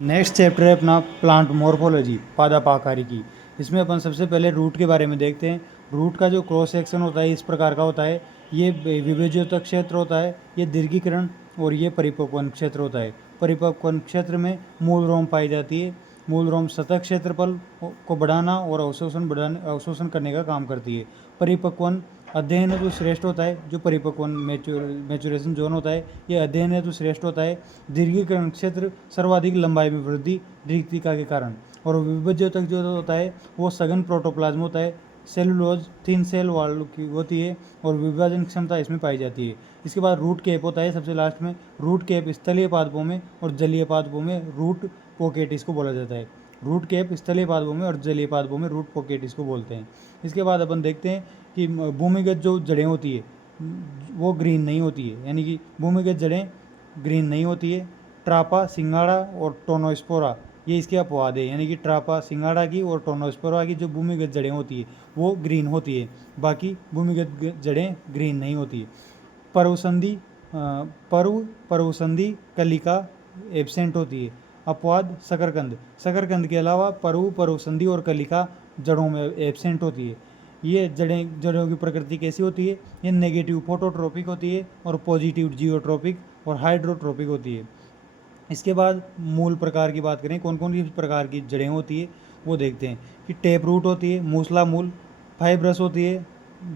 Next chapter है अपना plant morphology, पादप आकारी की। इसमें अपन सबसे पहले रूट के बारे में देखते हैं। रूट का जो क्रॉस सेक्शन होता है इस प्रकार का होता है। ये विभेद्योतक क्षेत्र होता है, ये दीर्घीकरण और ये परिपक्वन क्षेत्र होता है। परिपक्वन क्षेत्र में मूल रोम पाई जाती है। मूल रोम सतह क्षेत्रफल को बढ़ाना और अवशोषण करने का काम करती है। परिपक्वन अध्ययन हेतु श्रेष्ठ होता है। जो परिपक्वन मैचुरेशन जोन होता है ये अध्ययन हेतु श्रेष्ठ होता है। दीर्घीकरण क्षेत्र सर्वाधिक लंबाई में वृद्धि दीर्घिका के कारण। और विभज्योतक जो होता है वो सघन प्रोटोप्लाज्म होता है। सेलुलोज थिन सेल वाल की होती है और विभाजन क्षमता इसमें पाई जाती है। इसके बाद रूट कैप होता है सबसे लास्ट में। रूट कैप स्थलीय पादपों में और जलीय पादपों में रूट पॉकेट इसको बोला जाता है। रूट कैप स्थलीय पादपों में और जलीय पादपों में रूट पॉकेट इसको बोलते हैं। इसके बाद अपन देखते हैं कि भूमिगत जो जड़ें होती है वो ग्रीन नहीं होती है, यानी कि भूमिगत जड़ें ग्रीन नहीं होती है। ट्रापा सिंगाड़ा और टोनोस्पोरा ये इसके अपवाद है, यानी कि ट्रापा सिंगाड़ा की और टोनोस्पोरा की जो भूमिगत जड़ें होती है वो ग्रीन होती है, बाकी भूमिगत जड़ें ग्रीन नहीं होती है। पर्वसंधि पर्वसंधि कलिका एब्सेंट होती है। अपवाद शकरकंद। शकरकंद के अलावा पर्वसंधि और कलिका जड़ों में एब्सेंट होती है। ये जड़ों की प्रकृति कैसी होती है? ये नेगेटिव फोटोट्रोपिक होती है और पॉजिटिव जियोट्रोपिक और हाइड्रोट्रोपिक होती है। इसके बाद मूल प्रकार की बात करें, कौन कौन सी प्रकार की जड़ें होती है वो देखते हैं कि टेप रूट होती है, मूसला मूल, फाइब्रस होती है,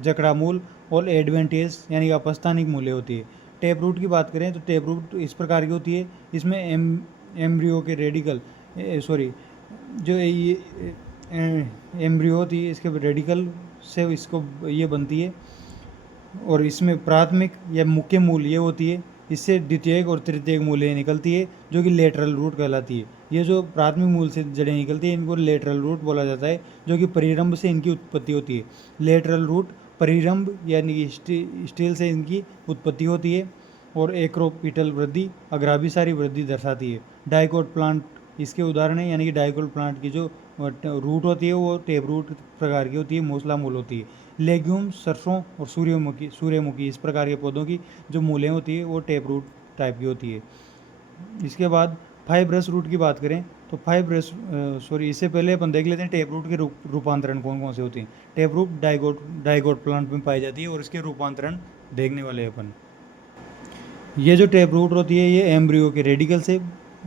जकड़ा मूल और एडवेंटेज यानी अपस्थानिक मूल्य होती है। टेप रूट की बात करें तो टेप रूट इस प्रकार की होती है, इसमें एम्ब्रियो के रेडिकल सॉरी जो ये एम्ब्रियो होती है इसके रेडिकल से इसको ये बनती है और इसमें प्राथमिक या मुख्य मूल ये होती है। इससे द्वितीयक और तृतीयक मूल्य निकलती है जो कि लेटरल रूट कहलाती है। ये जो प्राथमिक मूल से जड़ें निकलती है इनको लेटरल रूट बोला जाता है, जो कि परिरंभ से इनकी उत्पत्ति होती है। लेटरल रूट परिरंभ यानी कि स्टील से इनकी उत्पत्ति होती है और एक्रोपिटल वृद्धि अग्राभिसारी वृद्धि दर्शाती है। डाइकोट प्लांट इसके उदाहरण है, यानी कि डाइकोट प्लांट की जो रूट होती है वो टेप रूट प्रकार की होती है, मूसला मूल होती है। लेग्यूम सरसों और सूर्यमुखी इस प्रकार के पौधों की जो मूलें होती है वो टेप रूट टाइप की होती है। इसके बाद फाइब्रस रूट की बात करें तो इससे पहले अपन देख लेते हैं टेप रूट के रूपांतरण कौन कौन से होते हैं। टेप रूट डाइकोट प्लांट में पाई जाती है और इसके रूपांतरण देखने वाले अपन। ये जो टेप रूट होती है ये एम्ब्रियो के रेडिकल से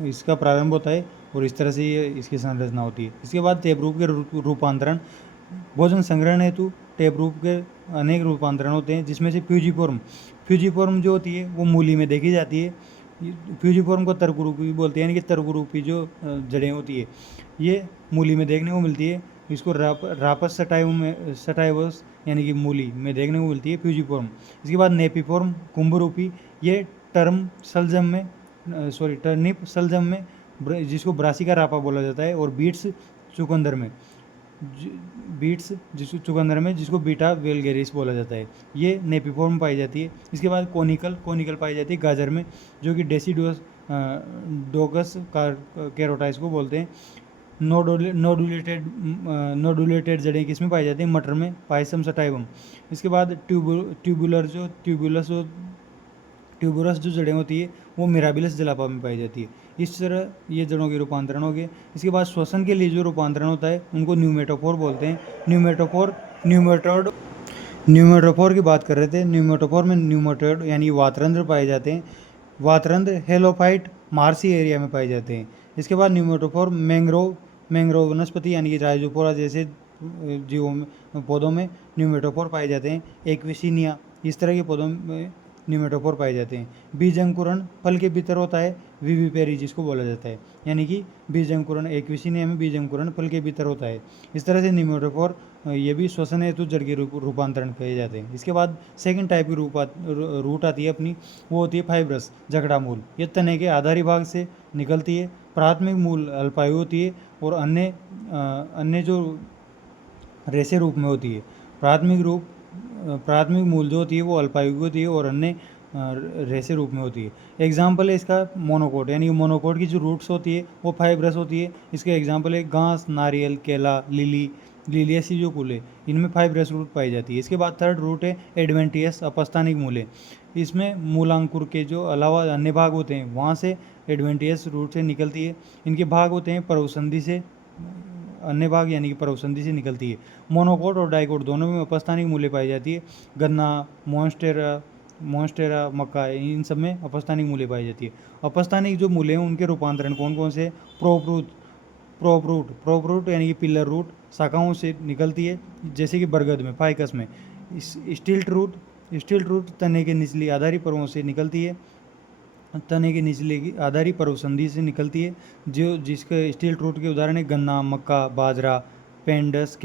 इसका प्रारंभ होता है और इस तरह से ये इसकी संरचना होती है। इसके बाद टेप रूट के रूपांतरण भोजन संग्रहण हेतु टेप रूट के अनेक रूपांतरण होते हैं, जिसमें से फ्यूजीफॉर्म जो होती है वो मूली में देखी जाती है। फ्यूजीफॉर्म को तर्करूपी बोलते हैं, यानी कि तर्करूपी जो जड़ें होती है ये मूली में देखने को मिलती है। इसको रापस सटाइवस यानी कि मूली में देखने को मिलती है फ्यूजीफॉर्म। इसके बाद नेपीफॉर्म कुंभरूपी, ये टर्निप सलजम में जिसको ब्रासिका रापा बोला जाता है, और बीट्स चुकंदर में जिसको बीटा वेलगेरिस बोला जाता है, ये नेपीफॉर्म पाई जाती है। इसके बाद कोनिकल पाई जाती है गाजर में, जो कि डोगस कैरोटाइस को बोलते हैं। नोडुलेटेड जड़ें किसमें पाई जाती हैं? मटर में, पाइसम सटाइवम। इसके बाद ट्यूबुरस जो जड़ें होती है वो मिराबिलस जलापा में पाई जाती है। इस तरह ये जड़ों के रूपांतरण हो गए। इसके बाद श्वसन के लिए जो रूपांतरण होता है उनको न्यूमेटोफोर बोलते हैं। न्यूमेटोफोर की बात कर रहे थे। न्यूमेटोफोर में न्यूमेटोड यानी वातरंध्र पाए जाते हैं। वातरंध्र हेलोफाइट मार्सी एरिया में पाए जाते हैं। इसके बाद न्यूमेटोफोर मैंग्रोव वनस्पति यानी कि राइजोफोरा जैसे पौधों में न्यूमेटोफोर पाए जाते हैं। एक्विसिनिया इस तरह के पौधों में न्यूमेटोफोर पाए जाते हैं। बीज अंकुरण फल के भीतर होता है, विविपेरी जिसको बोला जाता है, यानी कि बीज अंकुरण एक्विसिनिया में बीज अंकुरण फल के भीतर होता है। इस तरह से न्यूमेटोफोर ये भी श्वसन हेतु जड़ के रूपांतरण किए जाते हैं। इसके बाद सेकंड टाइप की रूट आती है अपनी, वो होती है फाइब्रस जकड़ा मूल। ये तने के आधारी भाग से निकलती है। प्राथमिक मूल अल्पायु होती है और अन्य जो रेशे रूप में होती है। प्राथमिक मूल जो होती है वो अल्पायु होती है और अन्य रेशे रूप में होती है। एग्जाम्पल है इसका मोनोकोट, यानी मोनोकोट की जो रूट्स होती है वो फाइब्रस होती है। इसके एग्जाम्पल है घास, नारियल, केला, लिलियसी जो कुल है इनमें फाइब्रस रूट पाई जाती है। इसके बाद थर्ड रूट है एडवेंटियस अपस्थानिक मूल्य। इसमें मूलांकुर के जो अलावा अन्य भाग होते हैं वहाँ से एडवेंटियस रूट से निकलती है। इनके भाग होते हैं परवसंधि से, अन्य भाग यानी कि परवसंधि से निकलती है। मोनोकोट और डाइकोट दोनों में अपस्थानिक मूल्य पाई जाती है। गन्ना, मॉन्स्टेरा, मक्का, इन सब में अपस्थानिक मूल्य पाई जाती है। अपस्थानिक जो मूल्य हैं उनके रूपांतरण कौन कौन से? प्रोप रूट यानी कि पिलर रूट शाखाओं से निकलती है, जैसे कि बरगद में, फाइकस में। स्टिल्ट रूट तने के निचली आधारी पर्वों से निकलती है, तने की निचले की आधारी पर्वसंधि से निकलती है, जो जिसके स्टिल्ट रूट के उदाहरण है गन्ना, मक्का, बाजरा, पेंडानस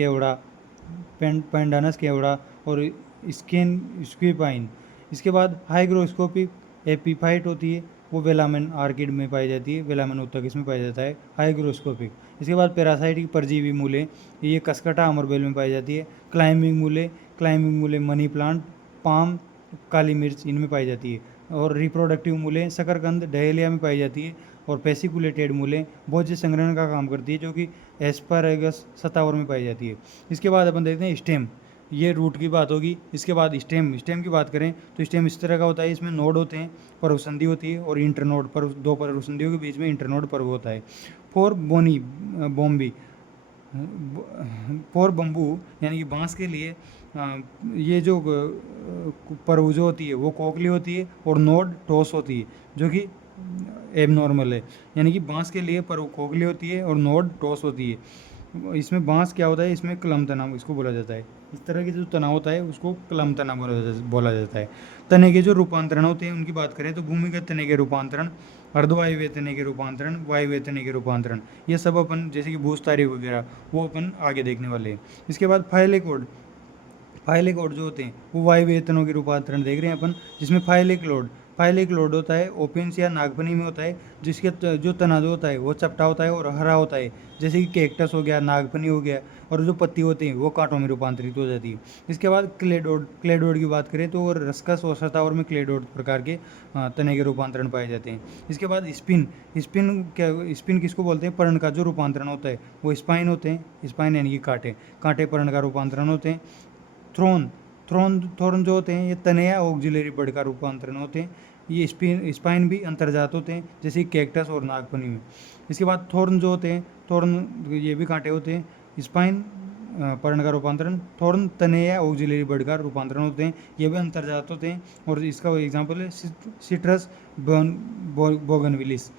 केवड़ा और स्क्विपाइन। इसके बाद हाइग्रोस्कोपिक एपीफाइट होती है, वो वेलामेन आर्किड में पाई जाती है, वेलामेन उत्तक इसमें पाया जाता है हाइग्रोस्कोपिक। इसके बाद पैरासाइटिक परजीवी मूल्य, ये कसकटा, अमरबेल में पाई जाती है। क्लाइंबिंग मूल्य मनी प्लांट, पाम, काली मिर्च, इनमें पाई जाती है। और रिप्रोडक्टिव मूल्य शकरकंद, डहेलिया में पाई जाती है। और पेसिकुलेटेड मूल्य भोज्य संग्रहण का काम करती है, जो कि एस्पैरागस सतावर में पाई जाती है। इसके बाद अपन देखते हैं स्टेम, ये रूट की बात होगी। इसके बाद स्टेम की बात करें तो स्टेम इस तरह का होता है, इसमें नोड होते हैं, पर्वसंधि होती है और इंटरनोड, पर दो पर्वसंधियों के बीच में इंटरनोड पर्व होता है। फोर बम्बू यानी कि बांस के लिए ये जो पर्व जो होती है वो कोकली होती है और नोड टोस होती है, जो कि एबनॉर्मल है। यानी कि बांस के लिए पर्व कोकली होती है और नोड टोस होती है। इसमें बांस क्या होता है, इसमें कलम तना इसको बोला जाता है। इस तरह के जो तना होता है उसको कलम तना बोला जाता है। तने के जो रूपांतरण होते हैं उनकी बात करें तो भूमिगत तने के रूपांतरण, अर्धवायुव्य तने के रूपांतरण, वायुव्य तने के रूपांतरण, ये सब अपन जैसे कि भूस्तारी वगैरह वो अपन आगे देखने वाले हैं। इसके बाद फाइलेकोड जो होते हैं वो वायुव्य तनों के रूपांतरण देख रहे हैं अपन, जिसमें फाइलेक लोड होता है ओपेंस या नागफनी में होता है, जिसके जो तना जो होता है वो चपटा होता है और हरा होता है, जैसे कि कैक्टस हो गया, नागफनी हो गया। और जो पत्ती होती हैं वो कांटों में रूपांतरित हो जाती है। इसके बाद क्लेडोड की बात करें तो रस्कस और सतावर में क्लेडोड प्रकार के तने के रूपांतरण पाए जाते हैं। इसके बाद स्पिन किसको बोलते हैं? पर्ण का जो रूपांतरण होता है वो स्पाइन होते हैं, स्पाइन यानी कि कांटे पर्ण का रूपांतरण होते हैं। थ्रोन जो होते हैं ये तने या ऑक्सिलरी बर्ड का रूपांतरण होते हैं। ये स्पाइन भी अंतर्जात होते हैं, जैसे कैक्टस और नागफनी में। इसके बाद थॉर्न जो होते हैं, थॉर्न ये भी कांटे होते हैं। स्पाइन पर्ण का रूपांतरण, थॉर्न तने या ऑक्सिलरी बर्ड का रूपांतरण होते हैं, ये भी अंतर्जात होते हैं। और इसका एग्जाम्पल है सिट्रस बोगनविलिस।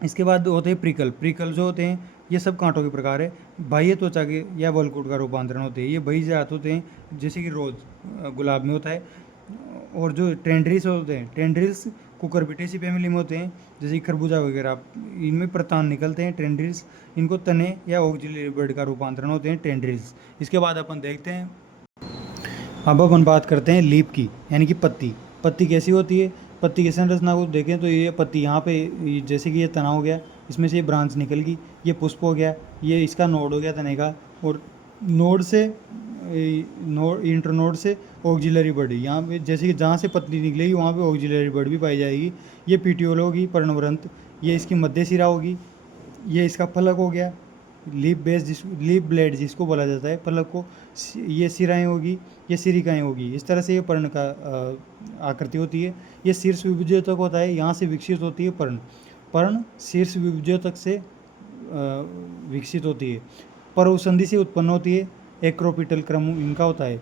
इसके बाद होते हैं प्रिकल जो होते हैं ये सब कांटों के प्रकार है। बाह्य त्वचा के या वलकुट का रूपांतरण होते हैं, ये बहिर्जात होते हैं, जैसे कि रोज गुलाब में होता है। और जो टेंड्रिल्स होते हैं, टेंड्रिल्स कुकुरबिटेसी फैमिली में होते हैं, जैसे कि खरबूजा वगैरह, इनमें प्रतान निकलते हैं टेंड्रिल्स। इनको तने या ऑक्सिलरी बर्ड का रूपांतरण होते हैं टेंड्रिल्स। इसके बाद अपन देखते हैं, अब अपन बात करते हैं लीप की, यानी कि पत्ती कैसी होती है। पत्ती की संरचना को देखें तो ये पत्ती यहाँ पे जैसे कि ये तना हो गया, इसमें से ये ब्रांच निकल गई, ये पुष्प हो गया, ये इसका नोड हो गया तने का। और नोड से इंटरनोड से ऑक्सिलरी बर्ड, यहाँ पे जैसे कि जहाँ से पत्ती निकलेगी वहाँ पे ऑक्सिलरी बर्ड भी पाई जाएगी। ये पीटियोल होगी पर्णवृंत, ये इसकी मध्य सिरा होगी, ये इसका फलक हो गया, लीप ब्लेड जिसको बोला जाता है फलक को, ये सिराएँ होगी, ये सिरिकाएँ होगी। इस तरह से ये पर्ण का आकृति होती है। ये शीर्ष विभज्योतक होता है, यहाँ से विकसित होती है पर्ण शीर्ष विभज्योतक से विकसित होती है, पर्वसंधि से उत्पन्न होती है। एक्रोपिटल क्रम इनका होता है,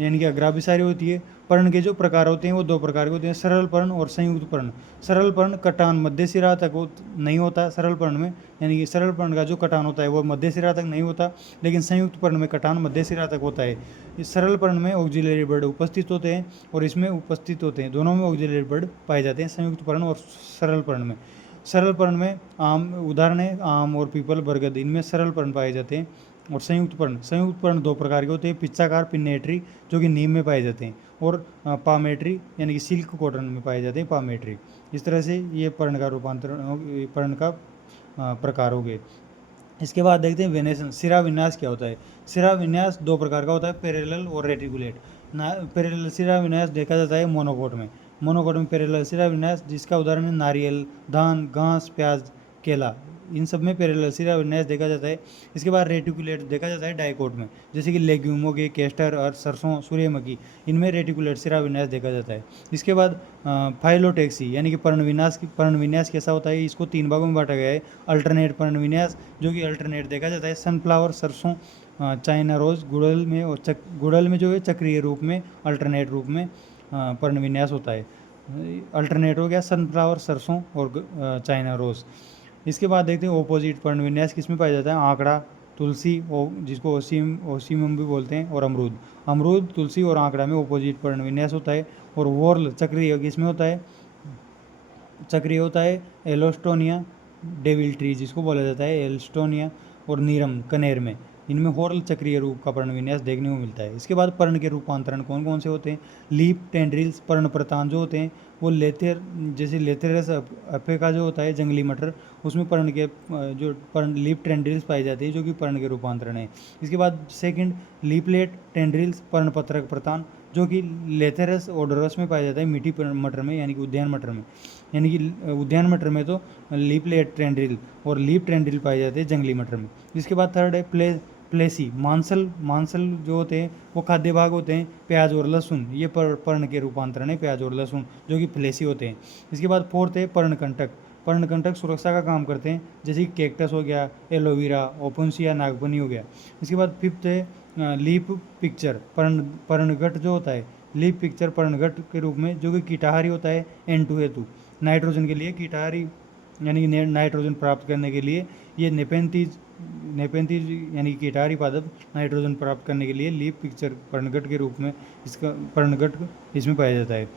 यानी कि अग्राभिसारी होती है। पर्ण के जो प्रकार होते हैं वो दो प्रकार के होते हैं, सरल पर्ण और संयुक्त पर्ण। सरल पर्ण कटान मध्य सिरा तक नहीं होता सरल पर्ण में, यानी कि सरल पर्ण का जो कटान होता है वो मध्य सिरा तक नहीं होता, लेकिन संयुक्त पर्ण में कटान मध्य सिरा तक होता है। इस सरल पर्ण में ऑक्सिलरी बर्ड उपस्थित होते हैं और इसमें उपस्थित होते हैं, दोनों में ऑक्सिलरी बर्ड पाए जाते हैं, संयुक्त पर्ण और सरल पर्ण में। सरल पर्ण में आम उदाहरण है, आम और पीपल, बरगद, इनमें सरल पर्ण पाए जाते हैं। और संयुक्त पर्ण दो प्रकार के होते हैं, पिच्चाकार पिन्नेट्री जो कि नीम में पाए जाते हैं, और पामेट्री यानी कि सिल्क कॉटन में पाए जाते हैं पामेट्री। इस तरह से ये पर्ण का रूपांतरण, पर्ण का प्रकार हो गए। इसके बाद देखते हैं वेनेसन, सिरा विन्यास क्या होता है। सिरा विन्यास दो प्रकार का होता है, पैरेलल और रेटिकुलेट। पैरेलल सिरा विन्यास देखा जाता है मोनोकोट में पैरेलल सिरा विन्यास, जिसका उदाहरण है नारियल, धान, घास, प्याज, केला, इन सब में पैरेलल सिरा विन्यास देखा जाता है। इसके बाद रेटिकुलेट देखा जाता है डाइकोट में, जैसे कि लेग्यूम हो गए, कैस्टर और सरसों, सूर्यमुखी, इनमें रेटिकुलेट सिरा विन्यास देखा जाता है। इसके बाद फाइलोटेक्सी यानी कि पर्णविन्यास कैसा होता है, इसको 3 भागों में बांटा गया है। अल्टरनेट पर्णविन्यास, जो कि अल्टरनेट देखा जाता है सनफ्लावर, सरसों, चाइना रोज, गुड़हल में, और गुड़हल में जो है चक्रीय रूप में, अल्टरनेट रूप में पर्णविन्यास होता है। अल्टरनेट हो गया सनफ्लावर, सरसों और चाइना रोज। इसके बाद देखते हैं ओपोजिट पर्णविन्यास किस में पाया जाता है। आंकड़ा, तुलसी, जिसको ओसीमम भी बोलते हैं, और अमरूद, तुलसी और आंकड़ा में ओपोजिट पर्णविन्यास होता है। और वॉर्ल चक्रीय किसमें होता है, चक्रीय होता है एलोस्टोनिया, डेविल ट्री जिसको बोला जाता है एल्स्टोनिया, और नीरम कनेर में, इनमें होरल चक्रीय रूप का पर्णविन्यास देखने को मिलता है। इसके बाद पर्ण के रूपांतरण कौन कौन से होते हैं। लीप, टेंड्रिल्स, पर्ण प्रतान जो होते हैं वो लेथेर, जैसे लेथेरस अफेका जो होता है जंगली मटर, उसमें पर्ण के जो पर्ण लीप टेंड्रिल्स पाई जाती है, जो कि पर्ण के रूपांतरण है। इसके बाद सेकंड, लीपलेट टेंड्रिल्स, पर्ण पत्रक प्रतान, जो कि लेथेरस ओडोरस में पाया जाता है, मीठी मटर में, यानी कि उद्यान मटर में। यानी कि उद्यान मटर में तो लीपलेट टेंड्रिल और लीप टेंड्रिल पाए जाते हैं जंगली मटर में। इसके बाद थर्ड है प्लेसी, मांसल जो होते हैं वो खाद्य भाग होते हैं, प्याज और लहसुन, ये पर्ण के रूपांतरण है, प्याज और लहसुन, जो कि फ्लेसी होते हैं। इसके बाद फोर्थ है पर्णकंटक, पर्णकंटक सुरक्षा का काम करते हैं, जैसे कि कैक्टस हो गया, एलोवेरा, ओपनसिया, नागफनी हो गया। इसके बाद फिफ्थ है लीप पिक्चर, पर्णगट जो होता है, लीप पिक्चर पर्णगट के रूप में, जो कि कीटाहारी होता है, N2A2, नाइट्रोजन के लिए कीटाहारी, यानी कि नाइट्रोजन प्राप्त करने के लिए ये नेपेंथीज यानी कि कीटाहारी पादप नाइट्रोजन प्राप्त करने के लिए लीप पिक्चर पर्णगट के रूप में, इसका पर्णगट इसमें पाया जाता है।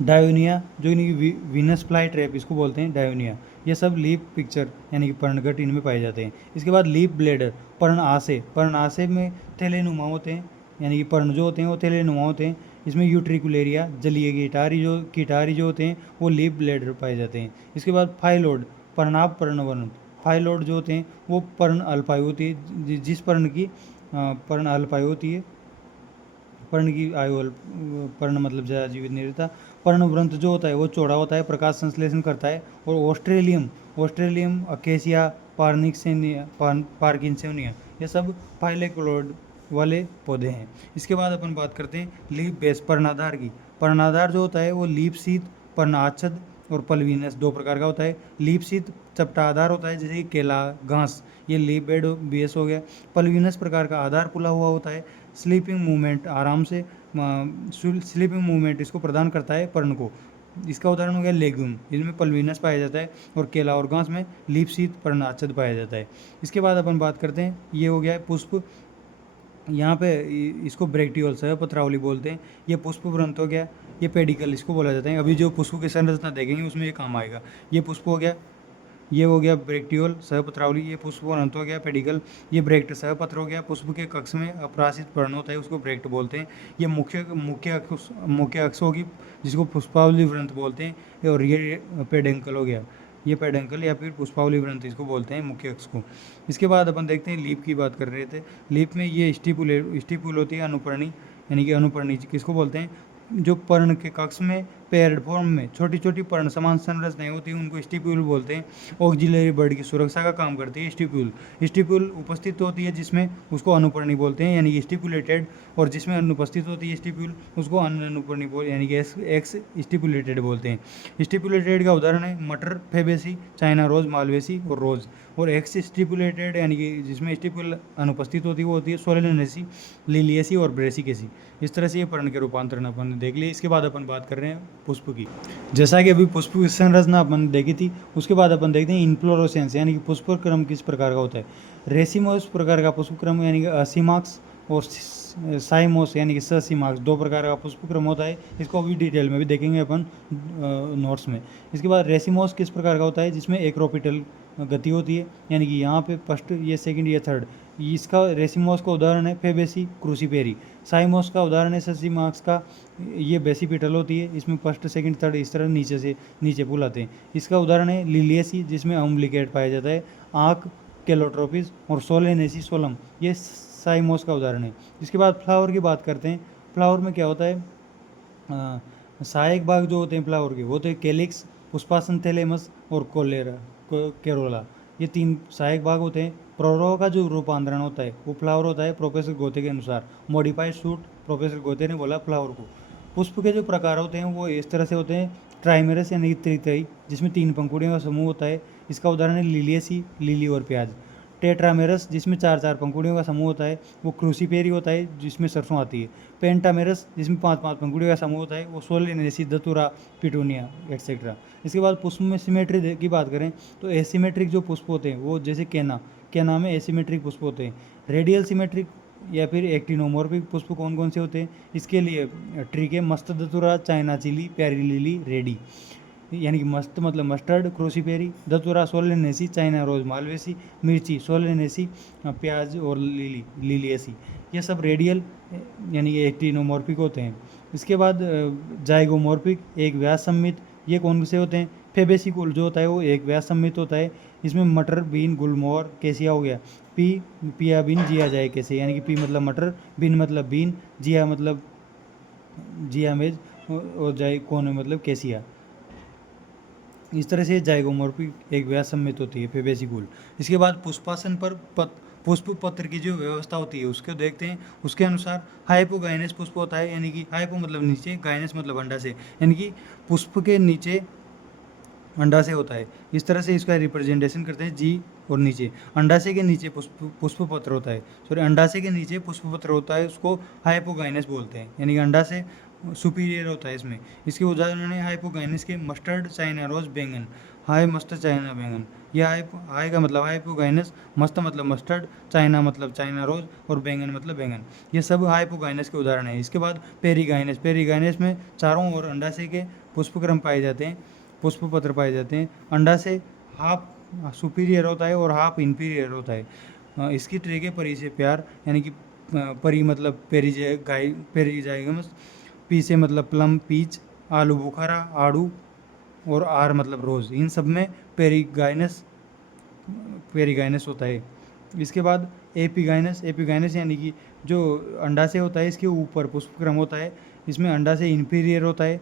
डायोनिया, जो इनकी वीनस फ्लाई ट्रैप इसको बोलते हैं डायोनिया, ये सब लीप पिक्चर यानी कि पर्णगट इनमें पाए जाते हैं। इसके बाद लीप ब्लेडर, पर्णआशय में थैलेनुमा होते हैं, यानी कि पर्ण जो होते हैं वो थैलेनुमा होते हैं। इसमें यूट्रिकुलेरिया, जलीय कीटाहारी जो होते हैं वो लीप ब्लेडर पाए जाते हैं। इसके बाद फाइलोड, पर्णाभ पर्णवन, फाइलोड जो होते हैं वो पर्ण अल्पायु होती है, जिस पर्ण की पर्ण अल्पायु होती है, पर्ण की आयु पर्ण मतलब ज़्यादा जीवित नहीं रहता। पर्णवृंत जो होता है वो चौड़ा होता है, प्रकाश संश्लेषण करता है। और ऑस्ट्रेलियम अकेसिया, पार्किंसोनिया, ये सब फाइलेक्लोड वाले पौधे हैं। इसके बाद अपन बात करते हैं लीफ बेस, पर्णाधार की। पर्णाधार जो होता है वो लीफ शीत, पर्णाच्छद और पल्विनस 2 प्रकार का होता है। लीफ शीत चपटा आधार होता है, जैसे कि केला, घास, ये लीफ बेड बेस हो गया। पल्विनस प्रकार का आधार फुला हुआ होता है। स्लीपिंग मूवमेंट, आराम से स्लीपिंग मूवमेंट इसको प्रदान करता है पर्ण को। इसका उदाहरण हो गया लेग्यूम, जिनमें पल्विनस पाया जाता है, और केला और घास में लीफ शीत पर्णाच्छद पाया जाता है। इसके बाद अपन बात करते हैं, ये हो गया पुष्प, यहाँ पे इसको ब्रैक्टियोल सहपत्रावली बोलते हैं। ये पुष्प वृंत हो गया, ये पेडिकल इसको बोला जाता है। अभी जो पुष्प की संरचना देखेंगे उसमें ये काम आएगा। ये पुष्प हो गया, ये हो गया ब्रैक्टियोल सहपत्रावली, ये पुष्प वृंत हो गया पेडिकल, ये ब्रैक्ट सहपत्र हो गया। पुष्प के कक्ष में अपराशित पर्ण होता है, उसको ब्रैक्ट बोलते हैं। ये मुख्य अक्ष होगी, जिसको पुष्पावली वृंत बोलते हैं। और ये पेडेंकल हो गया, ये पेडेंकल या फिर पुष्पावली वृंत इसको बोलते हैं, मुख्य अक्ष को। इसके बाद अपन देखते हैं लीप की बात कर रहे थे। लीप में ये स्टिपुल होती है, अनुपर्णी, यानी कि अनुपर्णी किसको बोलते हैं, जो पर्ण के कक्ष में पेयर्ड फॉर्म में छोटी छोटी पर्ण समान संरचनाएं होती हैं, उनको स्टिप्यूल बोलते हैं। ऑक्जिलरी बर्ड की सुरक्षा का काम करती है स्टिप्यूल उपस्थित होती है जिसमें, उसको अनुपर्णी बोलते हैं, यानी कि स्टिपुलेटेड। और जिसमें अनुपस्थित होती है स्टिप्यूल, उसको अनुपर्णी यानी कि एक्स स्टिपुलेटेड बोलते हैं। स्टिपुलेटेड का उदाहरण है मटर, फेबेसी, चाइना रोज, मालवेसी और रोज। और एक्स स्टिपुलेटेड यानी कि जिसमें स्टिप्यूल अनुपस्थित होती है, वो होती है सोलेनेसी, लिलियसी और ब्रेसिकेसी। इस तरह से ये पर्ण के रूपांतरण अपन देख लिए। इसके बाद अपन बात कर रहे हैं पुष्प की। जैसा कि अभी पुष्प की संरचना अपन देखी थी, उसके बाद अपन देखते हैं इन्फ्लोरोसेंस, यानी कि पुष्प क्रम किस प्रकार का होता है। रेसिमोस प्रकार का पुष्प क्रम, यानी कि असीमाक्स, और साइमोस यानी कि ससीमाक्स, 2 प्रकार का पुष्प क्रम होता है। इसको अभी डिटेल में भी देखेंगे अपन नोट्स में। इसके बाद रेसिमोस किस प्रकार का होता है, जिसमें एक्रोपिटल गति होती है, यानी कि यहाँ पे फर्स्ट, ये सेकंड, ये थर्ड। इसका रेसिमोस का उदाहरण है फेबेसी, क्रूसीपेरी। साइमोस का उदाहरण है ससीमाक्स का, ये बेसिपिटल होती है, इसमें फर्स्ट सेकंड थर्ड इस तरह नीचे से नीचे पुल आते हैं। इसका उदाहरण है लिलियसी, जिसमें अम्लिकेट पाया जाता है, आँख, केलोट्रोपिस, और सोलेनेसी सोलम, ये साइमोस का उदाहरण है। इसके बाद फ्लावर की बात करते हैं। फ्लावर में क्या होता है, सहायक भाग जो होते हैं फ्लावर के, वो होते हैं कैलिक्स, पुष्पासन थैलेमस और कैरोला। ये 3 सहायक भाग होते हैं। प्रोरोगा का जो रूपांतरण होता है वो फ्लावर होता है प्रोफेसर गोते के अनुसार। मॉडिफाइड शूट, प्रोफेसर गोते ने बोला फ्लावर को। पुष्प के जो प्रकार होते हैं वो इस तरह से होते हैं। ट्राइमेरस यानी कि त्रितयी, जिसमें 3 पंखुड़ियों का समूह होता है। इसका उदाहरण है लिलियसी, लिली और प्याज। टेट्रामेरस, जिसमें 4 पंखुड़ियों का समूह होता है, वो क्रूसीपेरी होता है, जिसमें सरसों आती है। पेंटामेरस, जिसमें 5 पंखुड़ियों का समूह होता है, वो सोलेनेसी, दतुरा, पिटूनिया एक्सेट्रा। इसके बाद पुष्प में सिमेट्री की बात करें तो एसिमेट्रिक जो पुष्प होते हैं वो जैसे केना में एसिमेट्रिक पुष्प होते हैं। रेडियल सिमेट्रिक या फिर एक्टिनोमॉर्फिक पुष्प कौन कौन से होते हैं? इसके लिए ट्री के मस्त दतुरा, चाइना चिली, प्यारी लिली, रेडी, यानी कि मस्त मतलब mustard, Cruciferae, datura Solanaceae, China rose Malvaceae, मिर्ची सोलेनेसी, प्याज और लिलियसी, ये सब रेडियल यानी कि एक्टिनोमॉर्फिक होते हैं। इसके बाद जाइगोमॉर्फिक, एक व्यास सम्मित, ये कौन से होते हैं? फेबेसिकुल जो होता है वो एक व्यास सम्मित होता है। इसमें मटर, बीन, गुलमोहर, केसिया हो गया। पिया बीन, जिया जाए कैसे, यानी कि पी मतलब मटर, बीन मतलब बीन, जिया मतलब जिया मेज और जाए कौन मतलब केसिया। इस तरह से जाइगोमॉर्फिक एक व्यास सम्मित होती है फेबेसिकुल। इसके बाद पुष्पासन पर पुष्प पत्र की जो व्यवस्था होती है उसको देखते हैं। उसके अनुसार हाइपोगाइनस पुष्प होता है, यानी कि हाइपो मतलब नीचे, गाइनस मतलब अंडा से, यानी कि पुष्प के नीचे अंडा से होता है। इस तरह से इसका रिप्रेजेंटेशन करते हैं जी और नीचे। अंडाशय के नीचे पुष्प पत्र होता है, सॉरी अंडाशय के नीचे पुष्प पत्र होता है, उसको हाइपोगाइनस बोलते हैं, यानी कि अंडाशय सुपीरियर होता है इसमें। इसके उदाहरण है हाइपोगाइनस के मस्टर्ड, चाइना रोज, बैंगन। हाई मस्त चाइना बैंगन, यह हाई का मतलब हाइपोगाइनस, मस्त मतलब मस्टर्ड, चाइना मतलब चाइना रोज और बैंगन मतलब बैंगन। ये सब हाइपोगाइनस के उदाहरण है। इसके बाद पेरीगाइनस, पेरीगाइनस में चारों ओर अंडाशय के पुष्पक्रम पाए जाते हैं, पुष्प पत्र पाए जाते हैं। अंडा से हाफ सुपीरियर होता है और हाफ इन्फीरियर होता है। इसकी ट्रे के परी से प्यार, यानी कि परी मतलब पेरीजाइगमस, पी से मतलब प्लम, पीच, आलू बुखारा, आड़ू और आर मतलब रोज़, इन सब में पेरीगाइनस पेरीगाइनस होता है। इसके बाद एपिगाइनस, एपिगाइनस यानी कि जो अंडा से होता है इसके ऊपर पुष्पक्रम होता है, इसमें अंडा से इन्फीरियर होता है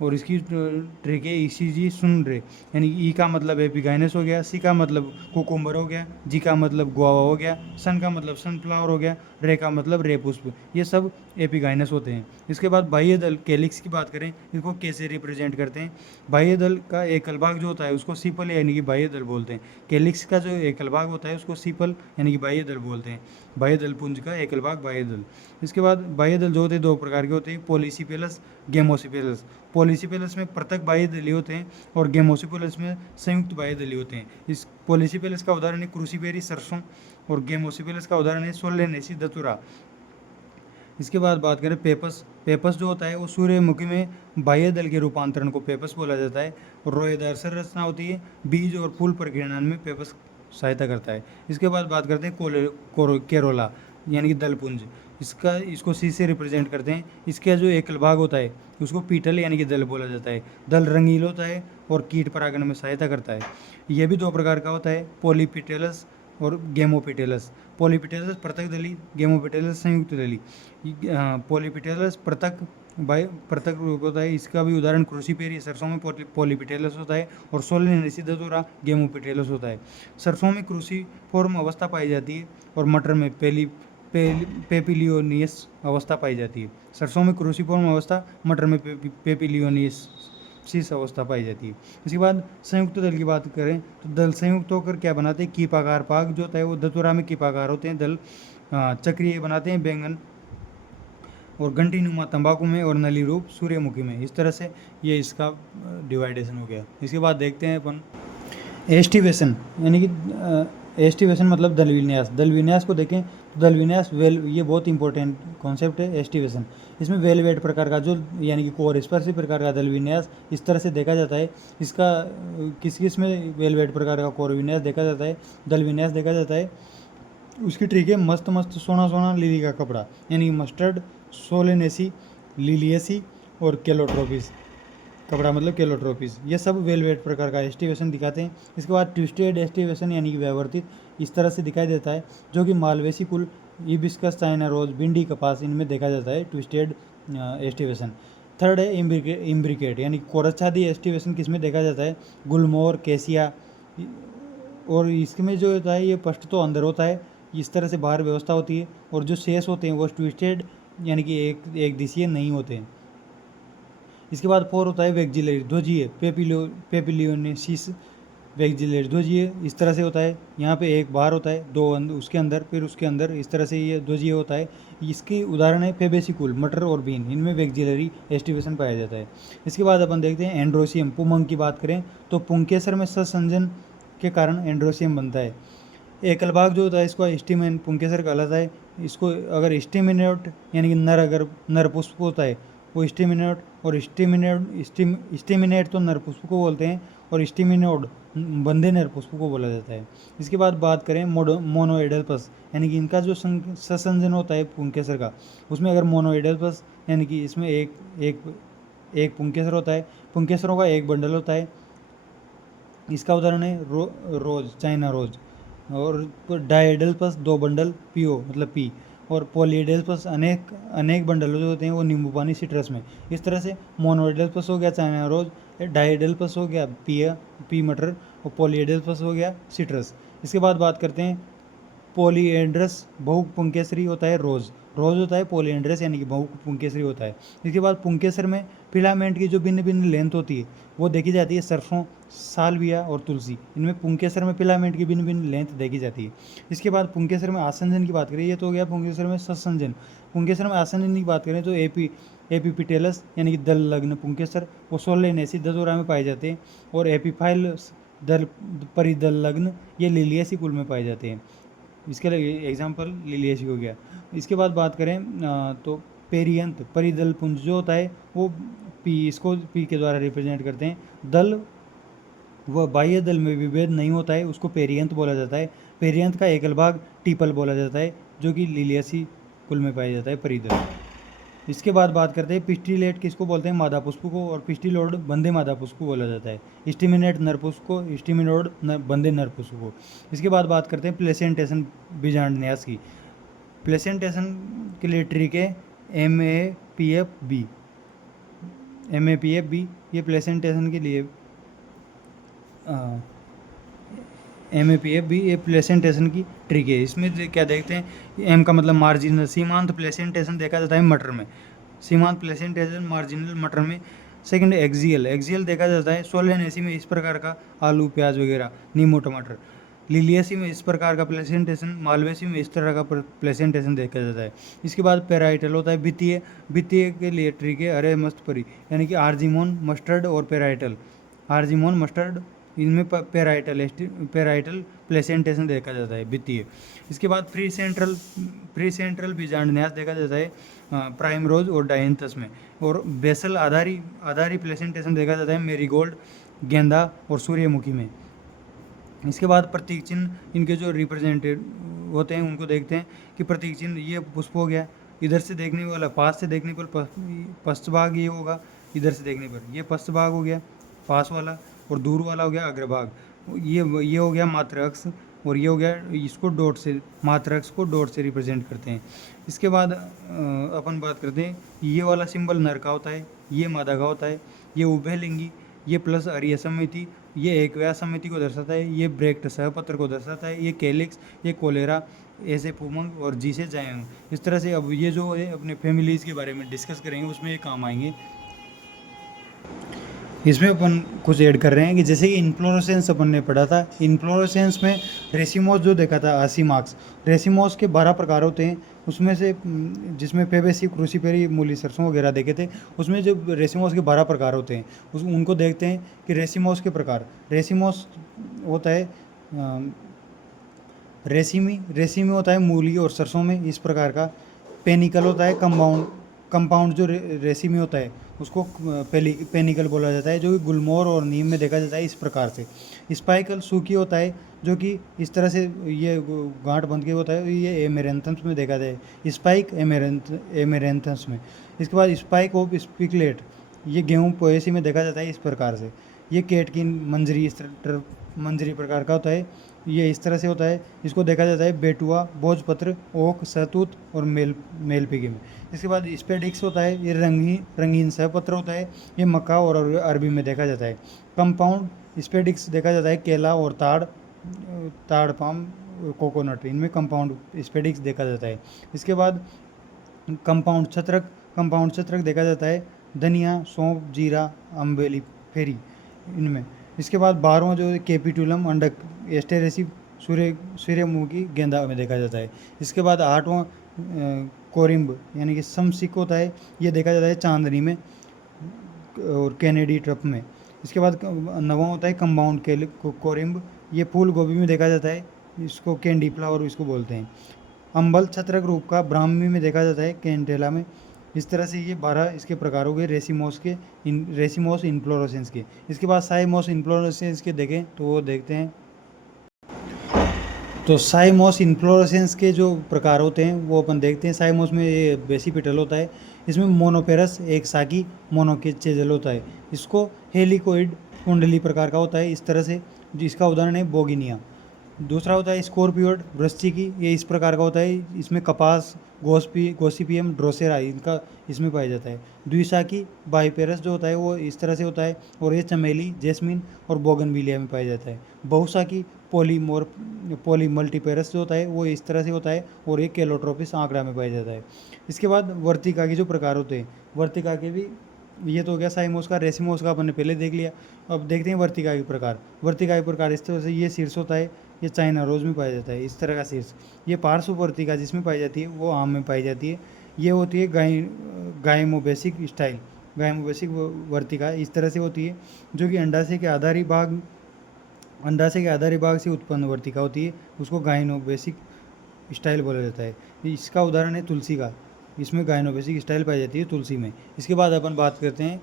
और इसकी ट्रे के ईसीजी सुन रहे, यानी ई का मतलब एपिगाइनस हो गया, सी का मतलब कुकुम्बर हो गया, जी का मतलब गुआवा हो गया, सन का मतलब सनफ्लावर हो गया, रे का मतलब रे पुष्प, ये सब एपिगाइनस होते हैं। इसके बाद बाह्य दल कैलिक्स की बात करें, इसको कैसे रिप्रेजेंट करते हैं? बाह्य दल का एकल भाग जो होता है उसको सीपल यानी कि बाह्य दल बोलते हैं। कैलिक्स का जो एकल भाग होता है उसको सीपल यानी कि बाह्य दल बोलते हैं। बाह्य दल पुंज का एकल भाग बाह्य दल। इसके बाद बाह्य दल जो होते हैं 2 प्रकार के होते हैं, पॉलीसिपेलस, गेमोसिपेलस। पॉलीसिपेलस में पृथक बाह्य दली होते हैं और गेमोसिपेलस में संयुक्त बाह्य दली होते हैं। इस पॉलीसिपेलस का उदाहरण है क्रूसीपेरी, सरसों, और गेमोसिपेलस का उदाहरण है सोलेनेसी, दतुरा। इसके बाद बात करें पेपस, पेपस जो होता है वो सूर्यमुखी में बाह्य दल के रूपांतरण को पेपस बोला जाता है और रोएदार संरचना होती है। बीज और फूल प्रकीर्णन में पेपस सहायता करता है। इसके बाद बात करते हैं केरोला यानी कि दलपुंज। इसको सी से रिप्रेजेंट करते हैं। इसका जो एकल भाग होता है उसको पीटल यानी कि दल बोला जाता है। दल रंगील होता है और कीट परागण में सहायता करता है। यह भी 2 प्रकार का होता है, पॉलीपिटेलस और गेमोपिटेलस। पॉलीपिटेलस पृथक दली, गेमोपिटेलस संयुक्त दली। पॉलीपिटेलस पृथक रूप होता है, इसका भी उदाहरण क्रूसीपेरी, सरसों में पॉलीपिटेलस होता है और सोलेनेसी, दतुरा, गेमोपिटेलस होता है। सरसों में क्रूसीफॉर्म अवस्था पाई जाती है और मटर में पेपिलियोनियस अवस्था पाई जाती है। सरसों में क्रूसीफॉर्म अवस्था, मटर में पेपिलियोनियस अवस्था पाई जाती है। इसके बाद संयुक्त दल की बात करें तो दल संयुक्त होकर क्या बनाते हैं? कीपाकार पाक जो होता है वो दतुरा में कीपाकार होते हैं। दल चक्रीय बनाते हैं बैंगन और घंटी नुमा तंबाकू में और नली रूप सूर्यमुखी में। इस तरह से ये इसका डिवाइडेशन हो गया। इसके बाद देखते हैं अपन एस्टिवेशन, यानी कि एस्टिवेशन मतलब दल विन्यास। दल विन्यास को देखें तो दल विन्यास ये बहुत इंपॉर्टेंट कॉन्सेप्ट है एस्टिवेशन। इसमें वेलवेट प्रकार का जो यानी कि कोर स्पर्शी प्रकार का दल विन्यास इस तरह से देखा जाता है। इसका किस किस में वेलवेट प्रकार का कोर विन्यास देखा जाता है, दल विन्यास देखा जाता है। उसकी ट्रिक है मस्त मस्त सोना सोना लिली का कपड़ा, यानी कि मस्टर्ड, सोलेनेसी, लिलियसी और केलोट्रोपिस। कपड़ा मतलब केलोट्रोपिस, ये सब वेलवेट प्रकार का एस्टिवेशन दिखाते हैं। इसके बाद ट्विस्टेड एस्टिवेशन यानी कि व्यवर्तित इस तरह से दिखाई देता है, जो कि मालवेसी कुल, हिबिस्कस, चाइना रोज, भिंडी, कपास, इनमें देखा जाता है ट्विस्टेड एस्टिवेशन। थर्ड है इम्ब्रिकेट यानी कोरछादी एस्टिवेशन, किसमें देखा जाता है? गुलमोहर, केसिया और इसमें जो होता है ये पष्ट तो अंदर होता है, इस तरह से बाहर व्यवस्था होती है, और जो शेष होते हैं वो ट्विस्टेड यानी कि एक दिशीय नहीं होते हैं। इसके बाद 4 होता है वेक्जिलरी ध्वजीय पेपिलियोनेसिस वेक्जिलरी ध्वजीय, इस तरह से होता है। यहाँ पे एक बाहर होता है, दो उसके अंदर, फिर उसके अंदर, इस तरह से ये ध्वजीय होता है। इसकी उदाहरण है फेबेसिकुल, मटर और बीन, इनमें वेक्जिलरी एस्टिवेशन पाया जाता है। इसके बाद अपन देखते हैं एंड्रोसियम। पुमंग की बात करें तो पुंकेसर में संसंजन के कारण एंड्रोसियम बनता है। एकल भाग जो होता है इसको स्टिमेन पुंकेसर कहलाता है। इसको अगर स्टिमिनेट यानी कि नर, अगर नर पुष्प होता है वो स्टिमिनेट, और स्टिमिनेट तो नर पुष्प को बोलते हैं, और स्टिमिनोड बंदे नर पुष्प को बोला जाता है। इसके बाद बात करें मोनोएडल्पस, यानी कि इनका जो ससंजन होता है पुंकेसर का, उसमें अगर मोनोएडल्पस यानी कि इसमें एक पुंकेसर होता है, पुंकेसरों का एक बंडल होता है। इसका उदाहरण है रोज, चाइना रोज। और डाइएडल्पस 2 बंडल, पीओ मतलब पी, और पॉलीएडल्पस अनेक बंडल जो होते हैं वो नींबू पानी सिट्रस में। इस तरह से मोनोएडल्पस हो गया चाइना रोज, डाइएडल्पस हो गया पी मटर, और पॉलीएडल्पस हो गया सिट्रस। इसके बाद बात करते हैं पॉलीएंड्रस बहुपुंकेसरी होता है रोज होता है पॉलीएंड्रस यानी कि बहुपुंकेसरी होता है। इसके बाद पुंकेसर में फिलामेंट की जो भिन्न भिन्न लेंथ होती है वो देखी जाती है। सरसों, सालविया और तुलसी, इनमें पुंकेसर में फिलामेंट की भिन्न भिन्न लेंथ देखी जाती है। इसके बाद पुंकेसर में आसंजन की बात करें, ये तो हो गया पुंकेसर में सत्संजन। पुंकेसर में आसंजन की बात करें तो एपीपिटेलस यानी कि दल लग्न पुंकेसर वो सोलेनेसी दसोरा में पाए जाते हैं, और एपीफाइल दल परिदल लग्न ये लिलियसी कुल में पाए जाते हैं। इसके लिए एग्जाम्पल लिलियसी हो गया। इसके बाद बात करें तो पेरियंत परिदल पुंज जो होता है वो इसको पी के द्वारा रिप्रेजेंट करते हैं। दल वह बाह्य दल में विभेद नहीं होता है, उसको पेरियंत बोला जाता है। पेरियंत का एकल भाग टीपल बोला जाता है, जो कि लिलियसी कुल में पाया जाता है परिदल। इसके बाद बात करते हैं पिस्टिलेट किसको बोलते हैं, मादा पुष्प को, और पिस्टिलोड बंदे मादा पुष्प को बोला जाता है। स्टिमिनेट नर पुष्प को, स्टिमिनोड बंदे नर पुष्प को। इसके बाद बात करते हैं प्लेसेंटेशन बीजांडन्यास की। प्लेसेंटेशन के लिए ट्रिक है MAPFB। ये प्लेसेंटेशन के लिए MAPFB ये प्लेसेंटेशन की ट्रिक है। इसमें क्या देखते हैं, एम का मतलब मार्जिनल, सीमांत प्लेसेंटेशन देखा जाता है मटर में, सीमांत प्लेसेंटेशन मार्जिनल मटर में। सेकंड एक्सियल देखा जाता है सोलेनेसी में, इस प्रकार का आलू प्याज वगैरह, नींबू टमाटर। लिलियसी में इस प्रकार का प्लेसेंटेशन, मालवेसी में इस तरह का प्लेसेंटेशन देखा जाता है। इसके बाद पेराइटल होता है वित्तीय के लिए ट्रिक है अरे मस्त परी, यानी कि आर्जिमोन, मस्टर्ड और पेराइटल। आर्जिमोन, मस्टर्ड, इनमें पेराइटल प्लेसेंटेशन देखा जाता है वित्तीय। इसके बाद प्री सेंट्रल बीजांडन्यास देखा जाता है प्राइमरोज और डायंथस में, और बेसल आधारी प्लेसेंटेशन देखा जाता है मेरीगोल्ड, गेंदा और सूर्यमुखी में। इसके बाद प्रतीक चिन्ह, इनके जो रिप्रेजेंटेड होते हैं उनको देखते हैं कि प्रतीक चिन्ह ये पुष्प हो गया, इधर से देखने वाला पास से देखने पर पश्च भाग ये होगा, इधर से देखने पर ये पश्च भाग हो गया पास वाला, और दूर वाला हो गया अग्रभाग। ये हो गया मात्र अक्ष, और ये हो गया इसको डॉट से, मात्र अक्ष को डॉट से रिप्रेजेंट करते हैं। इसके बाद अपन बात करते हैं, ये वाला सिंबल नर का होता है, ये मादा का होता है, ये उभयलिंगी, ये प्लस अरिय समिति, ये एकव्यास समिति को दर्शाता है, ये ब्रेक्ट सहपत्र को दर्शाता है, ये कैलिक्स, ये कोलेरा, ऐसे पुमंग, और जी से जायंग। इस तरह से अब ये जो है अपने फैमिलीज़ के बारे में डिस्कस करेंगे, उसमें ये काम आएंगे। इसमें अपन कुछ ऐड कर रहे हैं कि जैसे कि इन्फ्लोरेसेंस अपन ने पढ़ा था, इन्फ्लोरेसेंस में रेसिमोस जो देखा था 80 मार्क्स, रेसिमोस के 12 प्रकार होते हैं, उसमें से जिसमें फेबेसी, क्रूसीफेरी, मूली, सरसों वगैरह देखे थे, उसमें जो रेसिमोस के 12 प्रकार होते हैं उनको देखते हैं कि रेसिमोस के प्रकार। रेसिमोस होता है रेसिमी होता है मूली और सरसों में, इस प्रकार का। पेनिकल होता है कंपाउंड जो रेसिमी होता है उसको पेनिकल बोला जाता है, जो कि गुलमोहर और नीम में देखा जाता है इस प्रकार से। स्पाइकल सूखी होता है, जो कि इस तरह से ये गांठ बंध के होता है, ये एमेरेंथस में देखा जाए, स्पाइक एमेरेंथस में। इसके बाद स्पाइक ऑफ स्पिकलेट, ये गेहूँ पोएसी में देखा जाता है इस प्रकार से। ये केटकिन मंजरी प्रकार का होता है, ये इस तरह से होता है, इसको देखा जाता है बेटुआ, भोजपत्र, ओक, सहतूत और मेलपिगे में। इसके बाद स्पेडिक्स होता है, ये रंगीन सहपत्र होता है, ये मक्का और अरबी में देखा जाता है। कंपाउंड स्पेडिक्स देखा जाता है केला और ताड़ ताड़, पाम, कोकोनट, इनमें कंपाउंड स्पेडिक्स देखा जाता है। इसके बाद कंपाउंड छत्रक देखा जाता है धनिया, सौंफ, जीरा, अम्बेली, फेरी, इनमें। इसके बाद 12वां जो कैपिटुलम अंडक एस्टेरेसी सूर्यमुखी गेंदा में देखा जाता है। इसके बाद 8वां कोरिम्ब यानी कि समसिक होता है, ये देखा जाता है चांदनी में और कैनेडी ट्रप में। इसके बाद 9वां होता है कंपाउंड कोरिम्ब, ये फूल गोभी में देखा जाता है, इसको कैंडी फ्लावर इसको बोलते हैं। अम्बल छत्रक रूप का ब्राह्मी में देखा जाता है, कैंटेला में। इस तरह से ये 12 इसके प्रकार हो गए रेसिमोस इन्फ्लोरेसेंस के। इसके बाद साइमोस इन्फ्लोरेसेंस के देखें तो वो देखते हैं, तो साइमोस इन्फ्लोरेसेंस के जो प्रकार होते हैं वो अपन देखते हैं। साइमोस में ये बेसिपिटल होता है, इसमें मोनोपेरस एक साकी मोनोकेचेजल होता है, इसको हेलिकोइड कुंडली प्रकार का होता है इस तरह से, जिसका उदाहरण है बोगिनिया। दूसरा होता है स्कॉर्पियोड वृश्चिकी, ये इस प्रकार का होता है, इसमें कपास, गोसिपियम, ड्रोसेरा इनका इसमें पाया जाता है। द्विशाखी बाइपेरस जो होता है वो इस तरह से होता है, और ये चमेली, जैस्मिन और बोगनविलिया में पाया जाता है। बहुशाखी पोली मल्टीपेरस जो होता है वो इस तरह से होता है, और एक केलोट्रोपिस आंकड़ा में पाया जाता है। इसके बाद वर्तिका के जो प्रकार होते हैं, वर्तिका के भी, ये तो हो गया साइमोस का। रेसिमोस का अपन ने पहले देख लिया। अब देखते हैं वर्तिका के प्रकार। वर्तिका के प्रकार इस तरह से, ये शीर्ष होता है, ये चाइना रोज में पाया जाता है इस तरह का शीर्ष। ये पार्श्व वर्तिका जिसमें पाई जाती है वो आम में पाई जाती है, ये होती है गाइमोबेसिक स्टाइल, गाइमोबेसिक वर्तिका इस तरह से होती है, जो कि अंडाशय के आधारी भाग से उत्पन्न वर्तिका होती है, उसको गाइनोबेसिक स्टाइल बोला जाता है। इसका उदाहरण है तुलसी का, इसमें गाइनोबेसिक स्टाइल पाई जाती है तुलसी में। इसके बाद अपन बात करते हैं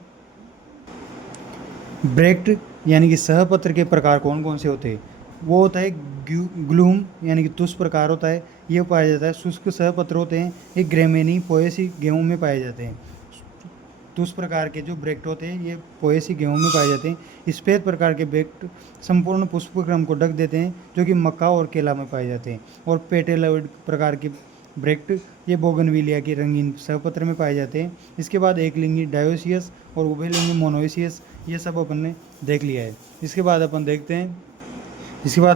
ब्रेक्ट यानी कि सहपत्र के प्रकार कौन कौन से होते हैं। वो होता है ग्लूम यानी कि तुष प्रकार होता है, ये पाया जाता है। शुष्क सहपत्र होते हैं, ये ग्रेमेनी पोएसी गेहूं में पाए जाते हैं। तुष प्रकार के जो ब्रेक्ट होते हैं ये पोएसी गेहूं में पाए जाते हैं। सफेद प्रकार के ब्रेक्ट संपूर्ण पुष्पक्रम को ढक देते हैं, जो कि मक्का और केला में पाए जाते हैं। और पेटेलॉइड प्रकार के ब्रेक्ट ये बोगनविलिया के रंगीन सहपत्र में पाए जाते हैं। इसके बाद एक लिंगी डायोसियस और उभयलिंगी मोनोइसियस, ये सब अपन ने देख लिया है। इसके बाद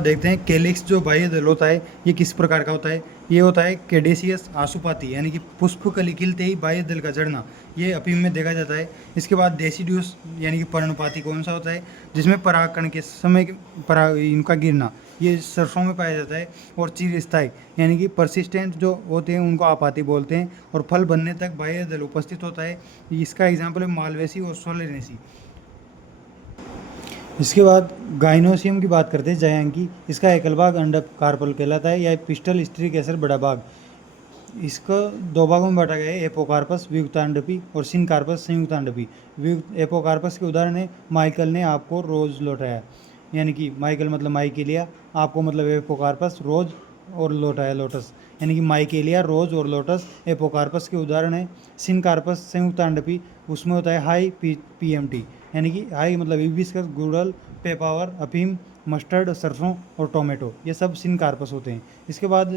देखते हैं कैलिक्स जो बाह्य दल होता है ये किस प्रकार का होता है। ये होता है कैडेसियस आशुपाती यानी कि पुष्प कली खिलते ही बाह्य दल का झड़ना, ये अफीम में देखा जाता है। इसके बाद डेसिड्यूस यानी कि पर्णपाती कौन सा होता है, जिसमें परागकण के समय इनका गिरना, ये सरसों में पाया जाता है। और चिरस्थायी यानी कि परसिस्टेंट जो होते हैं उनको आपाती बोलते हैं, और फल बनने तक बाह्य दल उपस्थित होता है। इसका एग्जाम्पल है मालवेसी और सोलेनेसी। इसके बाद गाइनोसियम की बात करते हैं, जयांकी। इसका एकल भाग अंडक कार्पल कहलाता है, या पिस्टल स्त्री केसर बड़ा भाग। इसको दो भागों में बांटा गया है, एपोकार्पस वियुक्तांडपी और सिनकार्पस संयुक्तांडपी। एपोकार्पस के उदाहरण है माइकल ने आपको रोज लौटाया, यानी कि माइकल मतलब माइकेलिया, आपको मतलब एपोकार्पस रोज, और लौटाया लोटस, यानी कि माइकेलिया, रोज और लोटस एपोकार्पस के उदाहरण है। सिनकार्पस संयुक्तांडपी, उसमें होता है हाई पीएमटी, यानी कि हाई मतलब हिबिस्कस, गुड़हल, पेपावर, अफीम, मस्टर्ड, सरसों और टोमेटो, ये सब सिनकार्पस होते हैं। इसके बाद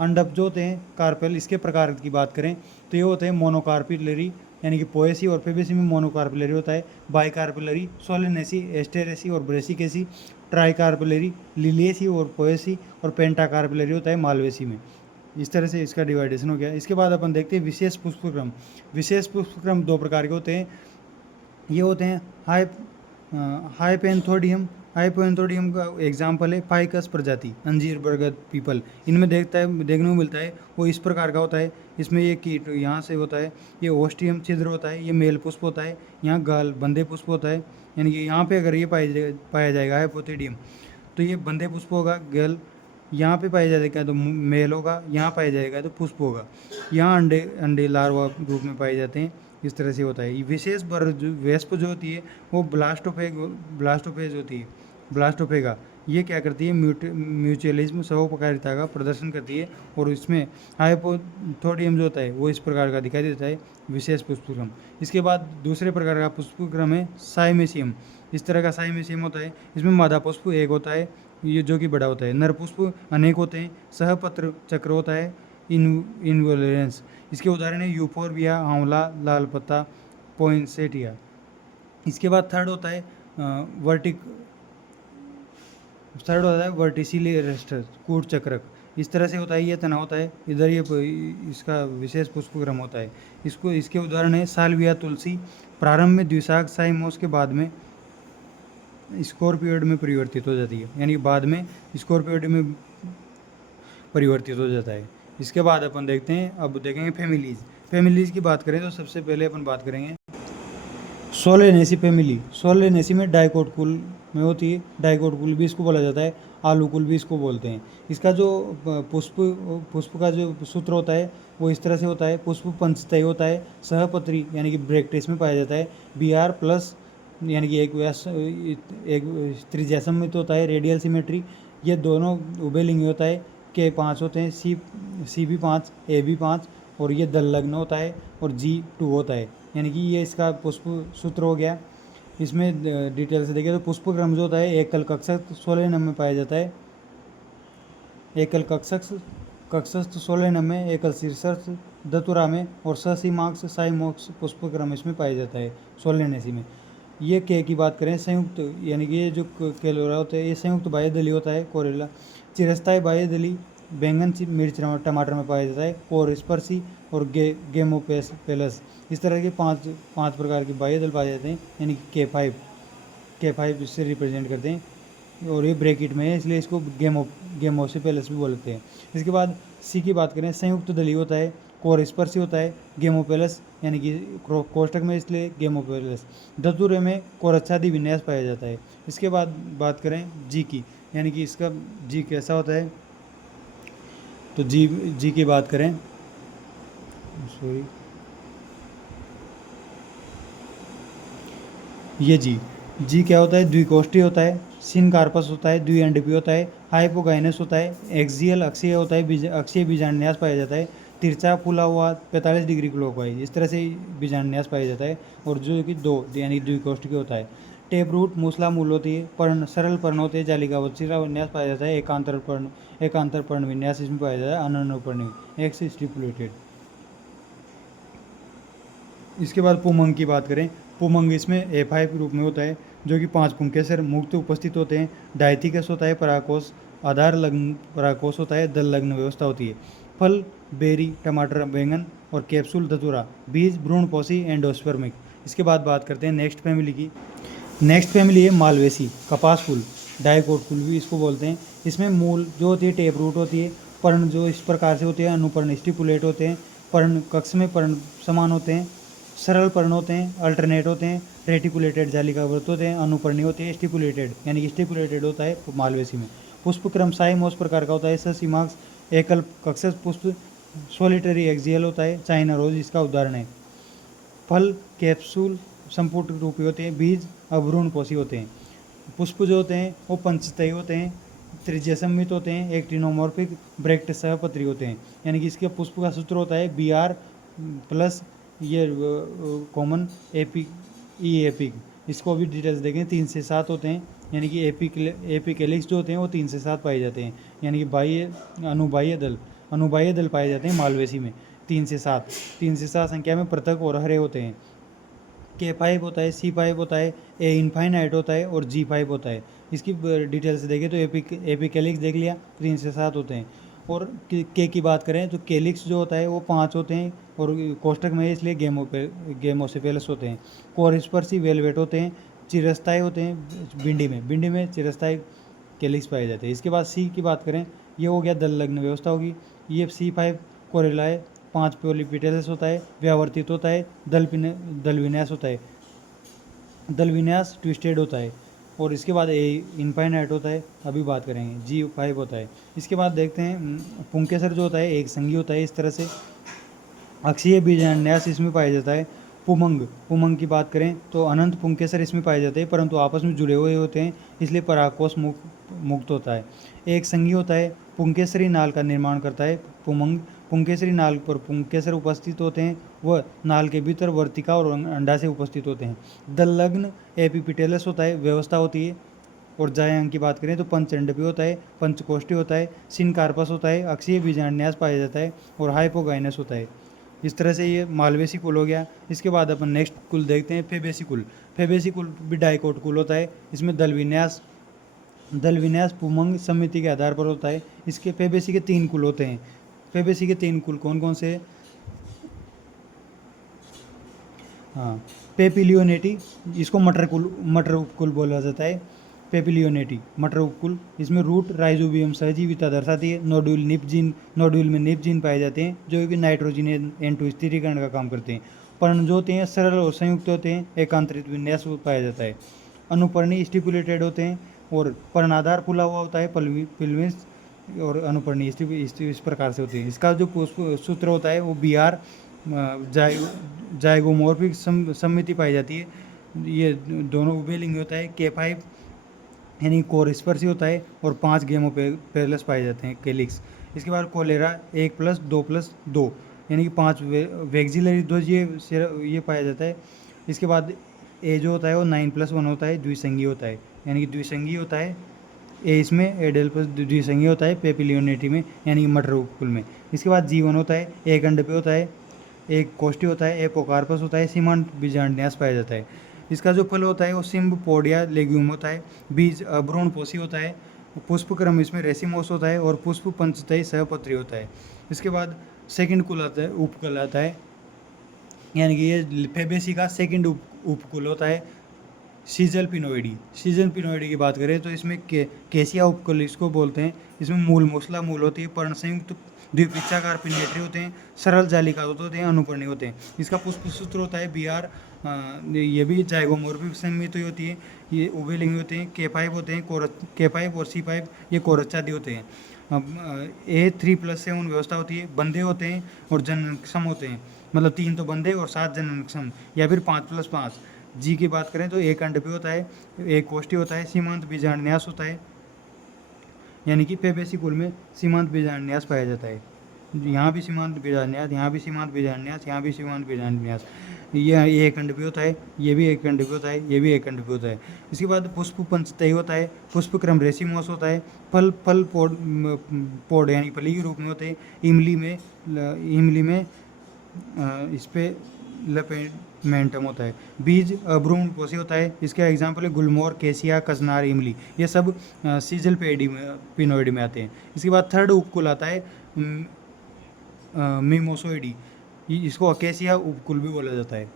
अंडप जो होते हैं कार्पेल, इसके प्रकार की बात करें तो ये होते हैं मोनोकार्पिलरी यानी कि पोएसी और फेबेसी में मोनोकार्पिलरी होता है। बाइकार्पिलरी सोलेनेसी, एस्टेरेसी और ब्रेसिकेसी। ट्राइकार्पिलरी लिलिएसी और पोएसी, और पेंटाकार्पिलरी होता है मालवेसी में। इस तरह से इसका डिवाइडेशन हो गया। इसके बाद अपन देखते हैं विशेष पुष्पक्रम। विशेष पुष्पक्रम दो प्रकार के होते हैं, ये होते हैं हाइपेंथोडियम। हाइपेंथोडियम का एग्जाम्पल है फाइकस प्रजाति, अंजीर, बरगद, पीपल। इनमें देखने को मिलता है वो इस प्रकार का होता है, इसमें ये कीट यहाँ से होता है, ये ओस्टियम छिद्र होता है, ये मेल पुष्प होता है, यहाँ गाल बंदे पुष्प होता है, यानी कि यहाँ पे अगर ये पाया जाएगा हाइपोथेडियम तो ये बंदे पुष्प होगा। गल यहाँ पे पाया जाएगा तो मेल होगा, यहाँ पाया जाएगा तो पुष्प होगा। यहाँ अंडे लार्वा रूप में पाए जाते हैं। इस तरह से होता है। ये विशेष वेस्प जो होती है वो ब्लास्टोफेज होती है, ब्लास्टोफेगा। ये क्या करती है, म्यूचुअलिज्म सहोपकारिता का प्रदर्शन करती है, और इसमें हाइपोथोडियम जो होता है वो इस प्रकार का दिखाई देता है, विशेष पुष्पक्रम। इसके बाद दूसरे प्रकार का पुष्पक्रम है साइमेसियम। इस तरह का साइमेसियम होता है, इसमें मादा पुष्प एक होता है, ये जो कि बड़ा होता है। नर पुष्प अनेक होते हैं, सहपत्र चक्र होता है, इनवोलेंस। इसके उदाहरण है यूफोरबिया, आंवला, लाल पत्ता, पोइंसेटिया। इसके बाद थर्ड होता है थर्ड होता है वर्टिसिली रेस्टर, कूट चक्रक। इस तरह से होता है, ये तना होता है, इधर ये इसका विशेष पुष्पक्रम होता है। इसके उदाहरण है साल्विया तुलसी, प्रारंभ में द्विशाख साइमोस के बाद में स्कॉर्पियोइड में परिवर्तित हो जाती है, यानी बाद में स्कॉर्पियोइड में परिवर्तित हो जाता है। इसके बाद अपन देखते हैं, अब देखेंगे फैमिलीज। फैमिलीज की बात करें तो सबसे पहले अपन बात करेंगे सोलेनेसी फैमिली। सोलेनेसी में डाइकोट कुल में होती है, डाइकोट कुल भी इसको बोला जाता है, आलू कुल भी इसको बोलते हैं। इसका जो पुष्प का जो सूत्र होता है वो इस तरह से होता है, पुष्प पंचतय होता है, सहपत्री यानी कि ब्रैक्टिस में पाया जाता है, BR प्लस यानी कि एक त्रिज्यासमित होता है, रेडियल सिमेट्री, ये दोनों उभयलिंगी होता है, K5 होते हैं, CB5 AB5, और ये दल लग्न होता है, और G2 होता है, यानी कि ये इसका पुष्प सूत्र हो गया। इसमें डिटेल से देखिए तो पुष्प क्रम जो होता है एकल कक्षस्थ 16 नंबर में पाया जाता है, एकल कक्षस्थ 16 नंबर में, एकल शीर्षस्थ धतुरा में, और ससीमाक्स साइमोक्स पुष्प क्रम इसमें पाया जाता है सोलेनेसी में। ये के की बात करें संयुक्त, यानी कि ये जो केलोरा होता है ये संयुक्त बाह्यदली होता है, कोरेला। चिरस्थायी बाह्यदली बैंगन मिर्च टमाटर में पाया जाता है, और स्पर्शी और गेमोपेलस, इस तरह के पांच प्रकार के बाह्यदल पाए जाते हैं, यानी कि K5 इससे रिप्रेजेंट करते हैं, और ये ब्रैकेट में है इसलिए इसको गेमोसेपेलस भी बोलते हैं। इसके बाद सी की बात करें संयुक्त दली होता है, कोर स्पर्शी होता है, गेमोपेलस यानी कि कोष्टक में इसलिए गेमोपेलस। धतुरे में कोरच्छादि विन्यास पाया जाता है। इसके बाद बात करें जी की, यानी कि इसका जी कैसा होता है, तो जी की बात करें, सॉरी, ये जी क्या होता है, द्विकोष्ठी होता है, सिन कार्पस होता है, द्विअंडपी होता है, हाइपोगाइनस होता है, एक्सियल अक्षीय होता है, अक्षीय बीजांडन्यास पाया जाता है, तिरछा फूला हुआ 45 डिग्री क्लॉकवाइज, इस तरह से बीजांडन्यास पाया जाता है, और जो कि दो यानी द्विकोष्ठी होता है। टेप रूट मूसला मूल होती है, पर्ण सरल पर्ण होते हैं, जालिकावत शिरा विन्यास पाया जाता है, एकांतर पर्ण विन्यास इसमें पाया जाता है, अननुपर्ण एक्स स्टिपुलेटेड। इसके बाद पुमंग की बात करें, पुमंग इसमें A5 रूप में होता है, जो कि 5 पुंकेसर मुक्त उपस्थित होते हैं, डायथिकस होता है, पराकोष आधार लग्न पराकोष होता है, दल लग्न व्यवस्था होती है, फल बेरी टमाटर बैंगन, और कैप्सूल धतूरा, बीज भ्रूणपोषी एंडोस्पर्मिक। इसके बाद बात करते हैं नेक्स्ट फैमिली की। नेक्स्ट फैमिली है मालवेसी, कपास फूल, डाइकोट फूल भी इसको बोलते हैं। इसमें मूल जो होती है टेप रूट होती है, पर्ण जो इस प्रकार से होते हैं, अनुपर्ण स्टिपुलेट होते हैं, पर्ण कक्ष में पर्ण समान होते हैं, सरल पर्ण होते हैं, अल्टरनेट होते हैं, रेटिकुलेटेड जालिकाव्रत होते हैं, अनुपर्णी होते हैं, स्टिपुलेटेड यानी कि स्टिपुलेटेड होता है मालवेसी में। पुष्प क्रम साइमोस प्रकार का होता है, ससीमाक्स एकल कक्षस पुष्प, सोलिटरी एक्सियल होता है, चाइना रोज इसका उदाहरण है। फल कैप्सूल संपुट रूपी होते हैं, बीज अभ्रूणपोषी होते हैं। पुष्प जो होते हैं वो पंचतयी होते हैं, त्रिज्यसमित होते हैं, एक्टिनोमॉर्फिक ब्रैक्ट सहपत्री होते हैं, यानी कि इसके पुष्प का सूत्र होता है BR प्लस ये कॉमन एपिक। इसको भी डिटेल्स देखें, 3 से 7 होते हैं, यानी कि एपिकेलिक्स जो होते हैं वो 3 से 7 पाए जाते हैं, यानी कि अनुबाह्य दल पाए जाते हैं मालवेसी में 3 से 7 संख्या में पृथक और हरे होते हैं। K5 होता है, C5 होता है, A इनफाइनाइट होता है, और G5 होता है। इसकी डिटेल्स देखें तो एपिकेलिक्स देख लिया, 3 से 7 होते हैं। और के की बात करें तो केलिक्स जो होता है वो 5 होते हैं, और कोष्टक में इसलिए गेमोसेपेलस होते हैं। कोरस्पर्शी वेलवेट होते हैं, चिरस्थायी होते हैं, भिंडी में चिरस्थायी केलिक्स पाए जाते हैं। इसके बाद सी की बात करें, ये हो गया दल लग्न व्यवस्था होगी। ये C5 कोरेला है, 5 पोलिपिटेलस होता है, व्यावर्तित होता है, दल विन्यास होता है, दल विन्यास ट्विस्टेड होता है। और इसके बाद ए इनफाइनाइट होता है, अभी बात करेंगे। G5 होता है। इसके बाद देखते हैं पुंकेसर जो होता है एक संगी होता है, इस तरह से अक्षीय बीजांडन्यास इसमें पाया जाता है। पुमंग की बात करें तो अनंत पुंकेसर इसमें पाए जाते हैं, परंतु आपस में जुड़े हुए होते हैं, इसलिए पराकोष मुक्त होता है। एक संगी होता है, पुंकेसरी नाल का निर्माण करता है पुमंग। पुंकेसरी नाल पर पुंकेसर उपस्थित होते हैं, वह नाल के भीतर वर्तिका और अंडा से उपस्थित होते हैं। दल लग्न एपिपिटेलस होता है, व्यवस्था होती है। और जायांग की बात करें तो पंचअंडपी होता है, पंचकोष्ठी होता है, सिन कार्पस होता है, अक्षीय बीजांडन्यास पाया जाता है, और हाइपोगाइनस होता है। इस तरह से ये मालवेसी कुल हो गया। इसके बाद अपन नेक्स्ट कुल देखते हैं फेबेसी कुल। फेबेसी कुल भी डाइकोट कुल होता है, इसमें दल विन्यास दल विन्यास पुमंग समिति के आधार पर होता है। इसके फेबेसी के 3 कुल होते हैं। फेबेसी के 3 कुल कौन कौन से? हाँ, पेपिलियोनेटी, इसको मटर उपकुल बोला जाता है। पेपिलियोनेटी मटर उपकुल, इसमें रूट राइजोबियम सहजीविता दर्शाती है। नोड्यूल में निप जीन पाए जाते हैं जो कि नाइट्रोजन N2 स्थिरीकरण का काम करते हैं। पर्ण जो होते हैं सरल और संयुक्त होते हैं, एकांतरित विन्यास पाया जाता है। अनुपर्णी स्टिपुलेटेड होते हैं और पर्णाधार खुला हुआ होता है, पिलविस और अनुपर्णी इस प्रकार से होते हैं। इसका जो सूत्र होता है वो BR जाइगोमॉर्फिक समिति पाई जाती है। ये दोनों उभयलिंगी होता है। K5 यानी कोरस्पर्शी होता है और 5 गेमोपेरलस पाए जाते हैं केलिक्स। इसके बाद कोलेरा 1+2+2 यानी कि 5 वेक्सिलरी ध्वज ये पाया जाता है। इसके बाद ए जो होता है वो 9+1 होता है, द्विसंगी होता है, यानी कि द्विसंगी होता है। ए इसमें एडेल प्लस द्विसंगी होता है पेपिलियोनेटी में, यानी कि मटर उपकुल में। इसके बाद G1 होता है, एक अंड पे होता है, एक कोष्ठी होता है, एपोकार्पस होता है, सीमांत बीजांडन्यास पाया जाता है। इसका जो फल होता है वो सिम्ब पोडिया लेग्यूम होता है। बीज भ्रूणपोषी होता है। पुष्पक्रम इसमें रेसिमोस होता है और पुष्प पंचतई सहपत्री होता है। इसके बाद सेकंड कुल आता है, उपकुल आता है, यानी कि ये फेबेसी का सेकंड उपकुल होता है। सीजल पिनोइडी की बात करें तो इसमें केसिया उपकुल इसको बोलते हैं। इसमें मूसला मूल होती है, पर्ण संयुक्त द्विपिच्छाकार पिन्नेट्री होते हैं, सरल जालिका होते हैं, अनुपर्णी होते हैं। इसका पुष्प सूत्र होता है BR, ये भी जाइगोमॉर्फिक समिति होती है। ये उभयलिंगी होते हैं। K5 होते हैं, K5 और C5 ये कोरच्छादी होते हैं। A3+7 व्यवस्था होती है, बंधे होते हैं और जननक्षम होते हैं, मतलब 3 तो बंधे और 7 जननक्षम, या फिर 5+5। G की बात करें तो एक अंड पे होता है, एक कोष्ठी होता है, सीमांत बीजांडन्यास होता है, यानी कि फेबेसी कुल में सीमांत बीजांडन्यास पाया जाता है। यहाँ भी सीमांत बीजांडन्यास, यहाँ भी सीमांत बीजांडन्यास, यहाँ भी सीमांत बीजांडन्यास। ये एक अंड पे होता है, ये भी एक अंड पे होता है, ये भी एक अंड पे होता है। इसके बाद पुष्प पंचतई होता है, पुष्पक्रम रेसिमोस होता है, फल पोड यानी फली के रूप में होते हैं। इमली में इस पे लपेटमेंटम होता है। बीज भ्रूणपोषी होता है। इसका एग्जाम्पल है गुलमोर, केसिया, कचनार, इमली, ये सब सीजल पिनोइडी में आते हैं। इसके बाद थर्ड उपकुल आता है मिमोसोइडी, इसको अकेसिया उपकुल भी बोला जाता है।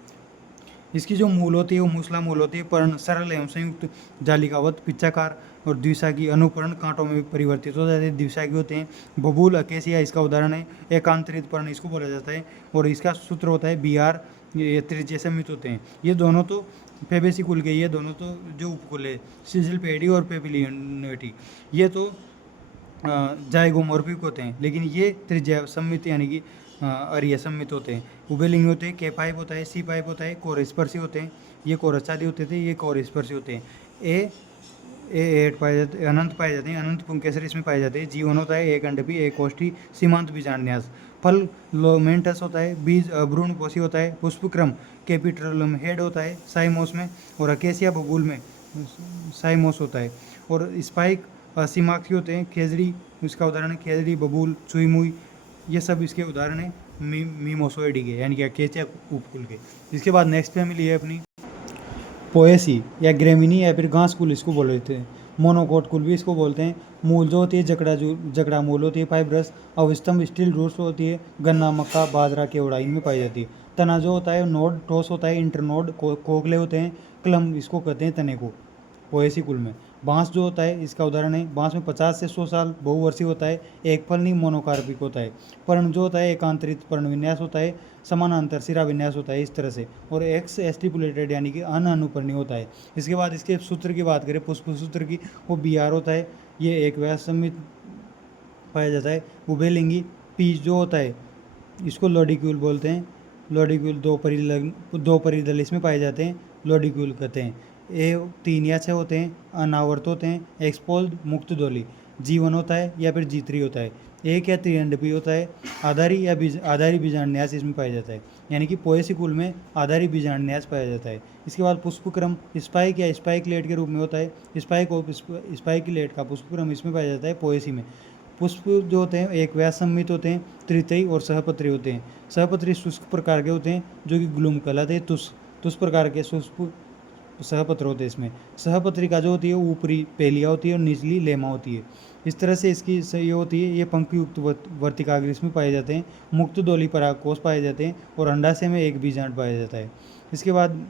इसकी जो मूल होती है वो मूसला मूल होती है, पर्ण सरल एवं संयुक्त जालिकावत पिच्चाकार और द्विशाखी अनुपर्ण कांटों में परिवर्तित हो जाते हैं, द्विशाखी होते हैं। बबूल अकेसिया इसका उदाहरण है। एकांतरित पर्ण इसको बोला जाता है और इसका सूत्र होता है BR, ये त्रिज्य समित होते हैं। ये दोनों तो फेबेसी कुल के, ये दोनों तो जो उपकुल है सीजल पेडी और पेपिलियोनेटी, ये तो जाइगोमॉर्फिक होते हैं, लेकिन ये त्रिज्या सम्मित यानी कि अरिय सम्मित होते हैं। उभयलिंगी होते हैं। K5 होता है, C5 होता है, कोरस्पर्शी होते हैं, ये कोरच्छादी होते थे, ये कोरस्पर्शी होते हैं। A8 पाए जाते हैं, अनंत पाए जाते हैं, अनंत पुंकेसर इसमें पाए जाते हैं। G1 होता है, एक अंड भी, एक कोष्ठी, सीमांत बीजांडन्यास। फल लोमेंटस होता है, बीज भ्रूणपोषी होता है, पुष्पक्रम कैपिटलम हेड होता है साइमोस में, और अकेसिया बबूल में साइमोस होता है। और स्पाइक सीमाक्षी होते हैं। खेजड़ी इसका उदाहरण है, खेजड़ी, बबूल, चुई मुई, ये सब इसके उदाहरण है मिमोसोइडी के, यानी कि अकेसिया उपकुल के। इसके बाद नेक्स्ट फैमिली है अपनी पोएसी या ग्रेमिनी या फिर घास कुल इसको बोल रहे थे। मोनोकोट कुल भी इसको बोलते हैं। मूल जो होती है जकड़ा मूल होती है, फाइब्रस। अवस्तंभ स्टील रूट्स होती है, गन्ना, मक्का, बाजरा, केवड़ा इनमें पाई जाती है। तना जो होता है नोड ठोस होता है, इंटरनोड कोकले होते हैं, क्लम इसको कहते हैं तने को पोएसी कुल में। बांस जो होता है इसका उदाहरण है, बांस में 50 से 100 साल बहुवर्षीय होता है, एक फल नहीं मोनोकार्पिक होता है। पर्ण जो होता है एकांतरित पर्ण विन्यास होता है, समानांतर सिरा विन्यास होता है इस तरह से, और एक्स एस्टिपुलेटेड यानी कि अनुपर्णी होता है। इसके बाद इसके सूत्र की बात करें, पुष्प सूत्र की, वो BR होता है, ये एक व्यास सम्मित पाया जाता है। उभयलिंगी पीज जो होता है इसको लॉडिक्यूल बोलते हैं। लॉडिक्यूल दो परिदल इसमें पाए जाते हैं, लॉडिक्यूल कहते हैं। A3 या 6 होते हैं, अनावर्त होते हैं, एक्सपोल्ड मुक्त दोली। G1 होता है या फिर G3 होता है, एक या त्रिअंडपी होता है, आधारी बीजांडन्यास इसमें पाया जाता है, यानी कि पोएसी कुल में आधारी बीजांडन्यास पाया जाता है। इसके बाद पुष्पक्रम स्पाइक या स्पाइकलेट के रूप में होता है, स्पाइकलेट का पुष्पक्रम इसमें पाया जाता है पोएसी में। पुष्प जो होते हैं एक व्यास सम्मित होते हैं, त्रितई और सहपत्री होते हैं। सहपत्री शुष्क प्रकार के होते हैं जो कि ग्लूम कहलाते हैं। तुष प्रकार के सहपत्र होते हैं इसमें। सहपत्रिका जो होती है ऊपरी पेलिया होती है और निचली लेमा होती है। इस तरह से इसकी ये होती है, ये पंखयुक्त वर्तिकाग्र इसमें पाए जाते हैं। मुक्त दोली परागकोष पाए जाते हैं और अंडाशय में एक बीजांड पाया जाता है। इसके बाद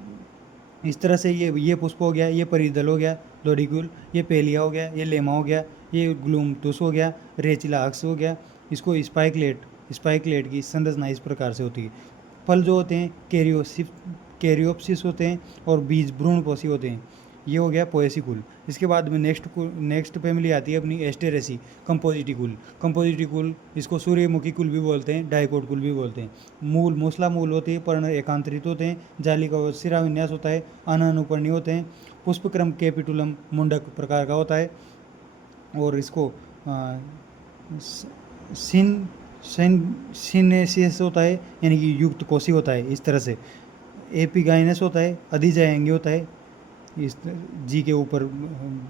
इस तरह से ये पुष्प हो गया, ये परिदल हो गया लोडिक्यूल, ये पेलिया हो गया, ये लेमा हो गया, ये ग्लूमटुस हो गया, रेचिला अक्ष हो गया। इसको स्पाइकलेट की संरचना इस प्रकार से होती है। फल जो होते हैं कैरियोप्सिस होते हैं और बीज भ्रूणपोषी होते हैं। ये हो गया पोएसी कुल। इसके बाद में नेक्स्ट फैमिली आती है अपनी एस्टेरेसी कंपोजिटी कुल। इसको सूर्यमुखी कुल भी बोलते हैं, डाइकोट कुल भी बोलते हैं। मूल मूसला मूल होती है, पर्ण एकांतरित होते हैं, जाली का सिरा विन्यास होता है, अनानुपर्णी होते हैं। पुष्पक्रम कैपिटुलम मुंडक प्रकार का होता है और इसको सिनेसियस होता है, यानी कि युक्त कोशी होता है। इस तरह से एपिगाइनस होता है, अधिजाएंगे होता है इस जी के ऊपर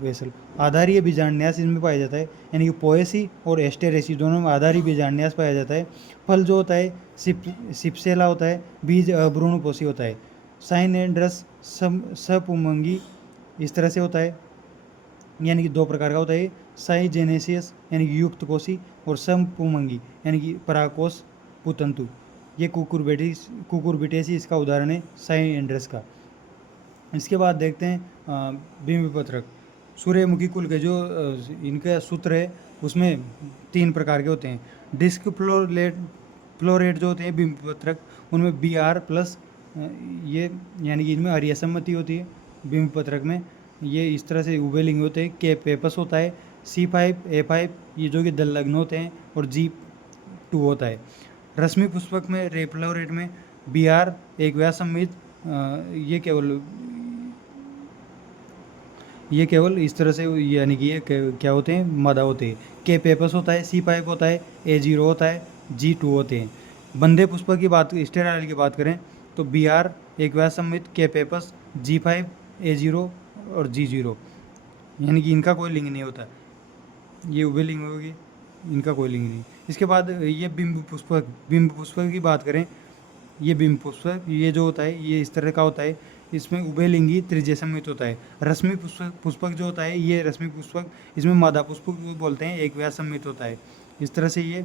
वेसल। आधारीय बीजांडन्यास इसमें पाया जाता है, यानी कि पोएसी और एस्टेरेसी दोनों में आधारी बीजांडन्यास पाया जाता है। फल जो होता है सिप्सेला होता है, बीज अभ्रूणपोषी होता है। साइन एंड रस सपुमंगी इस तरह से होता है, यानी कि दो प्रकार का होता है, साइजेनेसियस यानी कि युक्त कोशी और समपुमंगी यानी कि परागकोश पुतंतु। ये कुकुरबिटेसी इसका उदाहरण है साइन एंड्रस का। इसके बाद देखते हैं बिंबपत्रक। सूर्यमुखी कुल के जो इनका सूत्र है उसमें 3 प्रकार के होते हैं। डिस्क फ्लोरेट जो होते हैं बिंबपत्रक, उनमें Br+ ये यानी कि इनमें हरी असम्मति होती है। बिंबपत्रक में ये इस तरह से उभयलिंगी होते हैं। के पेपस होता है, C5 A5 ये जो कि दल लग्न होते हैं और G2 होता है। रश्मि पुष्पक में रेफ्लोरेट में Br एक व्यासम्मित, ये केवल इस तरह से, यानी कि ये क्या होते हैं, मादा होते हैं। के पेपस होता है, C5 होता है, A0 होता है, G2 होते हैं। बंदे पुष्पक की बात, स्टेरॉइड की बात करें तो Br एक व्यासम्मित, के पेपस, G5 A0 और G0, यानी कि इनका कोई लिंग नहीं होता। ये उभयलिंग होगी, इनका कोई लिंग नहीं। इसके बाद ये बिंब पुष्पक की बात करें, ये बिंब पुष्पक ये जो होता है ये इस तरह का होता है। इसमें उभयलिंगी त्रिज्य सम्मित होता है। रश्मि पुष्पक जो होता है, ये रश्मि पुष्पक इसमें मादा पुष्पक बोलते हैं, एक व्यास सम्मित होता है। इस तरह से ये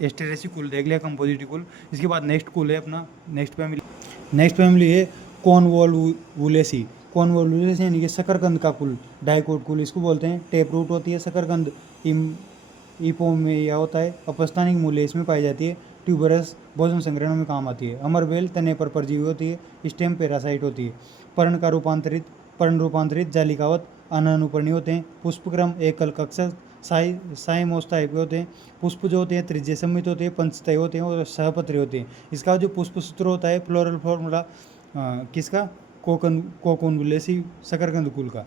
एस्टेरेसी कुल देख लिया, कंपोजिटी कुल। इसके बाद नेक्स्ट कुल है अपना, नेक्स्ट फैमिली है कॉन्वोल्वुलेसी यानी कि शकरकंद का कुल, डाइकोट कुल इसको बोलते हैं। टेप रूट होती है, शकरकंद इपोमेया होता है, अपस्थानिक मूल्य इसमें पाई जाती है। ट्यूबरस भोजन संग्रहण में काम आती है। अमरबेल तने पर परजीवी होती है, स्टेम पैरासाइट होती है। पर्ण रूपांतरित जालिकावत अनानुपर्णी होते हैं। पुष्पक्रम एकल कक्षक साइमोस टाइप के होते हैं। पुष्प जो होते हैं त्रिज्य सम्मित होते हैं, पंचतय होते हैं और सहपत्री होते हैं। इसका जो पुष्प सूत्र होता है, फ्लोरल फॉर्मूला किसका, कोकुन्वुलेसी शकरकंद कुल का।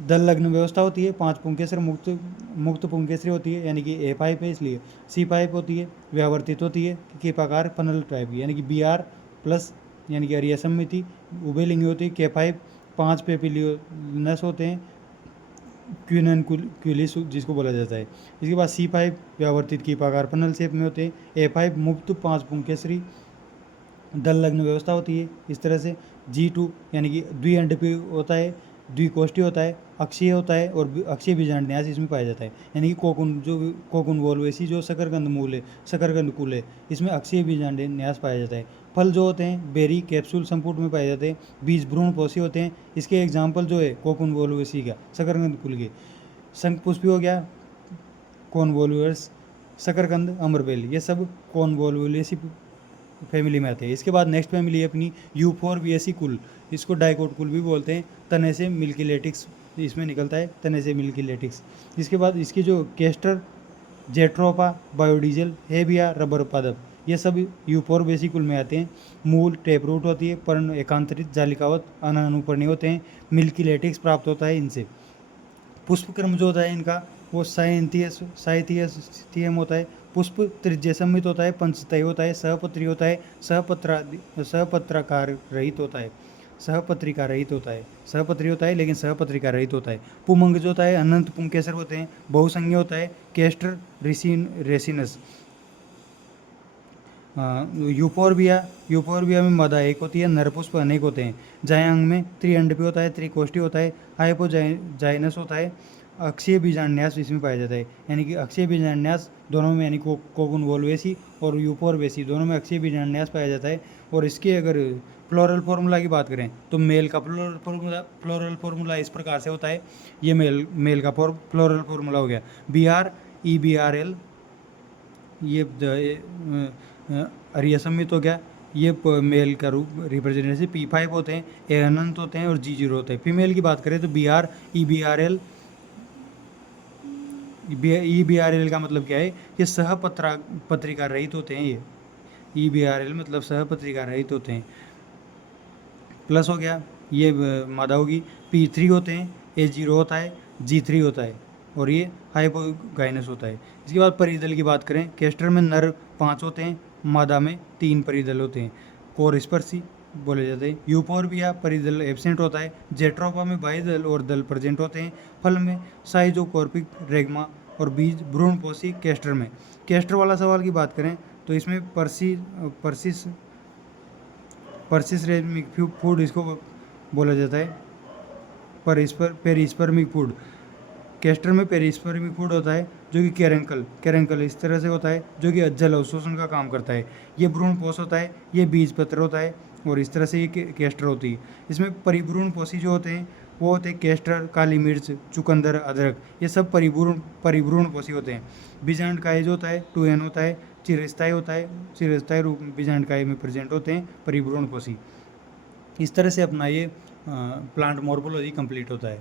दल लग्न व्यवस्था होती है, 5 पुंकेसर मुक्त पुंकेसरी होती है, यानी कि A5 है इसलिए। C5 होती है, व्यावर्तित होती है, कीपाकार फनल टाइप की, यानी कि Br+ यानी कि अरिया सम्मिति, उभयलिंगी होती है। K5 5 पेपिलियोनस होते हैं, क्विननक्यूलिस जिसको बोला जाता है। इसके बाद C5 व्यावर्तित कीपाकार फनल शेप में होते हैं। A5 मुक्त 5 पुंकेसरी दल लग्न व्यवस्था होती है इस तरह से। G2 यानी कि द्विअंडपी होता है, द्विकोष्ठी होता है, अक्षीय होता है और अक्षीय बीजांडन्यास इसमें पाया जाता है। यानी कि कोकुन्वोल्वेसी जो शकरकंद कुल है, इसमें अक्षीय बीजांडन्यास पाया जाता है। फल जो होते हैं बेरी कैप्सूल संपुट में पाए जाते हैं। बीज भ्रूणपोषी होते हैं। इसके एग्जाम्पल जो है कोकुन्वोल्वेसी का, शकरकंद कुल के। शंखपुष्पी हो गया कॉन्वोल्वस, शकरकंद, अमरबेल, ये सब कॉन्वोल्वेसी फैमिली में आते हैं। इसके बाद नेक्स्ट फैमिली है अपनी यूफोरबिएसी कुल, इसको डाइकोट कुल भी बोलते हैं। तने से मिल्की लेटिक्स इसमें निकलता है, तने से मिल्की लेटिक्स। इसके बाद इसकी जो केस्टर, जेट्रोपा, बायोडीजल, हेबिया, रबर पादप, ये सब यूफोरबिएसी कुल में आते हैं। मूल टेप रूट होती है, पर्ण एकांतरित जालिकावत अनानुपर्णी होते हैं। मिल्की लेटिक्स प्राप्त होता है इनसे। पुष्पक्रम जो होता है इनका वो साइथियम होता है। पुष्प त्रिज्य सम्मित होता है, पंचतय होता है, सहपत्री होता है, सहपत्राकार रहित होता है, सहपत्री होता है लेकिन सहपत्रिका रहित होता है। पुमंग जो होता है अनंत पुंकेसर होते हैं, बहुसंज्ञ होता है। केस्टर रेसिनस यूपोर्बिया में मादा एक होती है, नरपुष्प अनेक होते हैं। जायांग में त्रिअंडपी होता है, त्रिकोष्ठी होता है, हाइपोजाइनस होता है, अक्षीय बीजांड्यास इसमें पाया जाता है। यानी कि अक्षीय बीजांड्यास दोनों में, यानी कोकुन वोल्वेसी और यूपोर्बेसी दोनों में अक्षीय बीजांड्यास पाया जाता है। और इसके अगर फ्लोरल फार्मूला की बात करें तो मेल का फ्लोरल फार्मूला इस प्रकार से होता है। ये मेल का फ्लोरल फार्मूला हो गया BR, EBRL, ये अरियसमित हो गया। ये मेल का रूप रिप्रेजेंटेशन P5 होते हैं, ए अनंत होते हैं और G0 होते हैं। फीमेल की बात करें तो EBRL का मतलब क्या है कि पत्रिका रहित होते हैं। ये EBRL मतलब सहपत्रिका रहित होते हैं। प्लस हो गया, ये मादा होगी। P3 होते हैं, A0 होता है, G3 होता है और ये हाइपोगाइनस होता है। इसके बाद परिदल की बात करें, केस्टर में नर 5 होते हैं, मादा में 3 परिदल होते हैं, कोरस्पर्शी बोले जाते हैं। यूपोर्बिया परिदल एब्सेंट होता है। जेट्रोपा में बाह्यदल और दल प्रेजेंट होते हैं। फल में साइजोकॉर्पिक रेगमा और बीज भ्रूणपोषी केस्टर में। केस्टर वाला सवाल की बात करें तो इसमें परसिस्टेमिक फूड इसको बोला जाता है, पेरिस्पर्मिक फूड। केस्टर में पेरिस्पर्मिक फूड होता है जो कि कैरेंकल इस तरह से होता है जो कि जल अवशोषण का काम करता है। ये भ्रूणपोष होता है, ये बीज पत्र होता है और इस तरह से ये केस्टर होती है। इसमें परिभ्रूणपोषी जो होते हैं वो होते हैं केस्टर, काली मिर्च, चुकंदर, अदरक, ये सब परिभ्रूणपोषी होते हैं। बीजांडकाय जो होता है 2N होता है, चिरस्थायी रूप में बीजांडकाय में प्रेजेंट होते हैं परिभ्रूणपोषी। इस तरह से अपना ये प्लांट मॉर्फोलॉजी कंप्लीट होता है।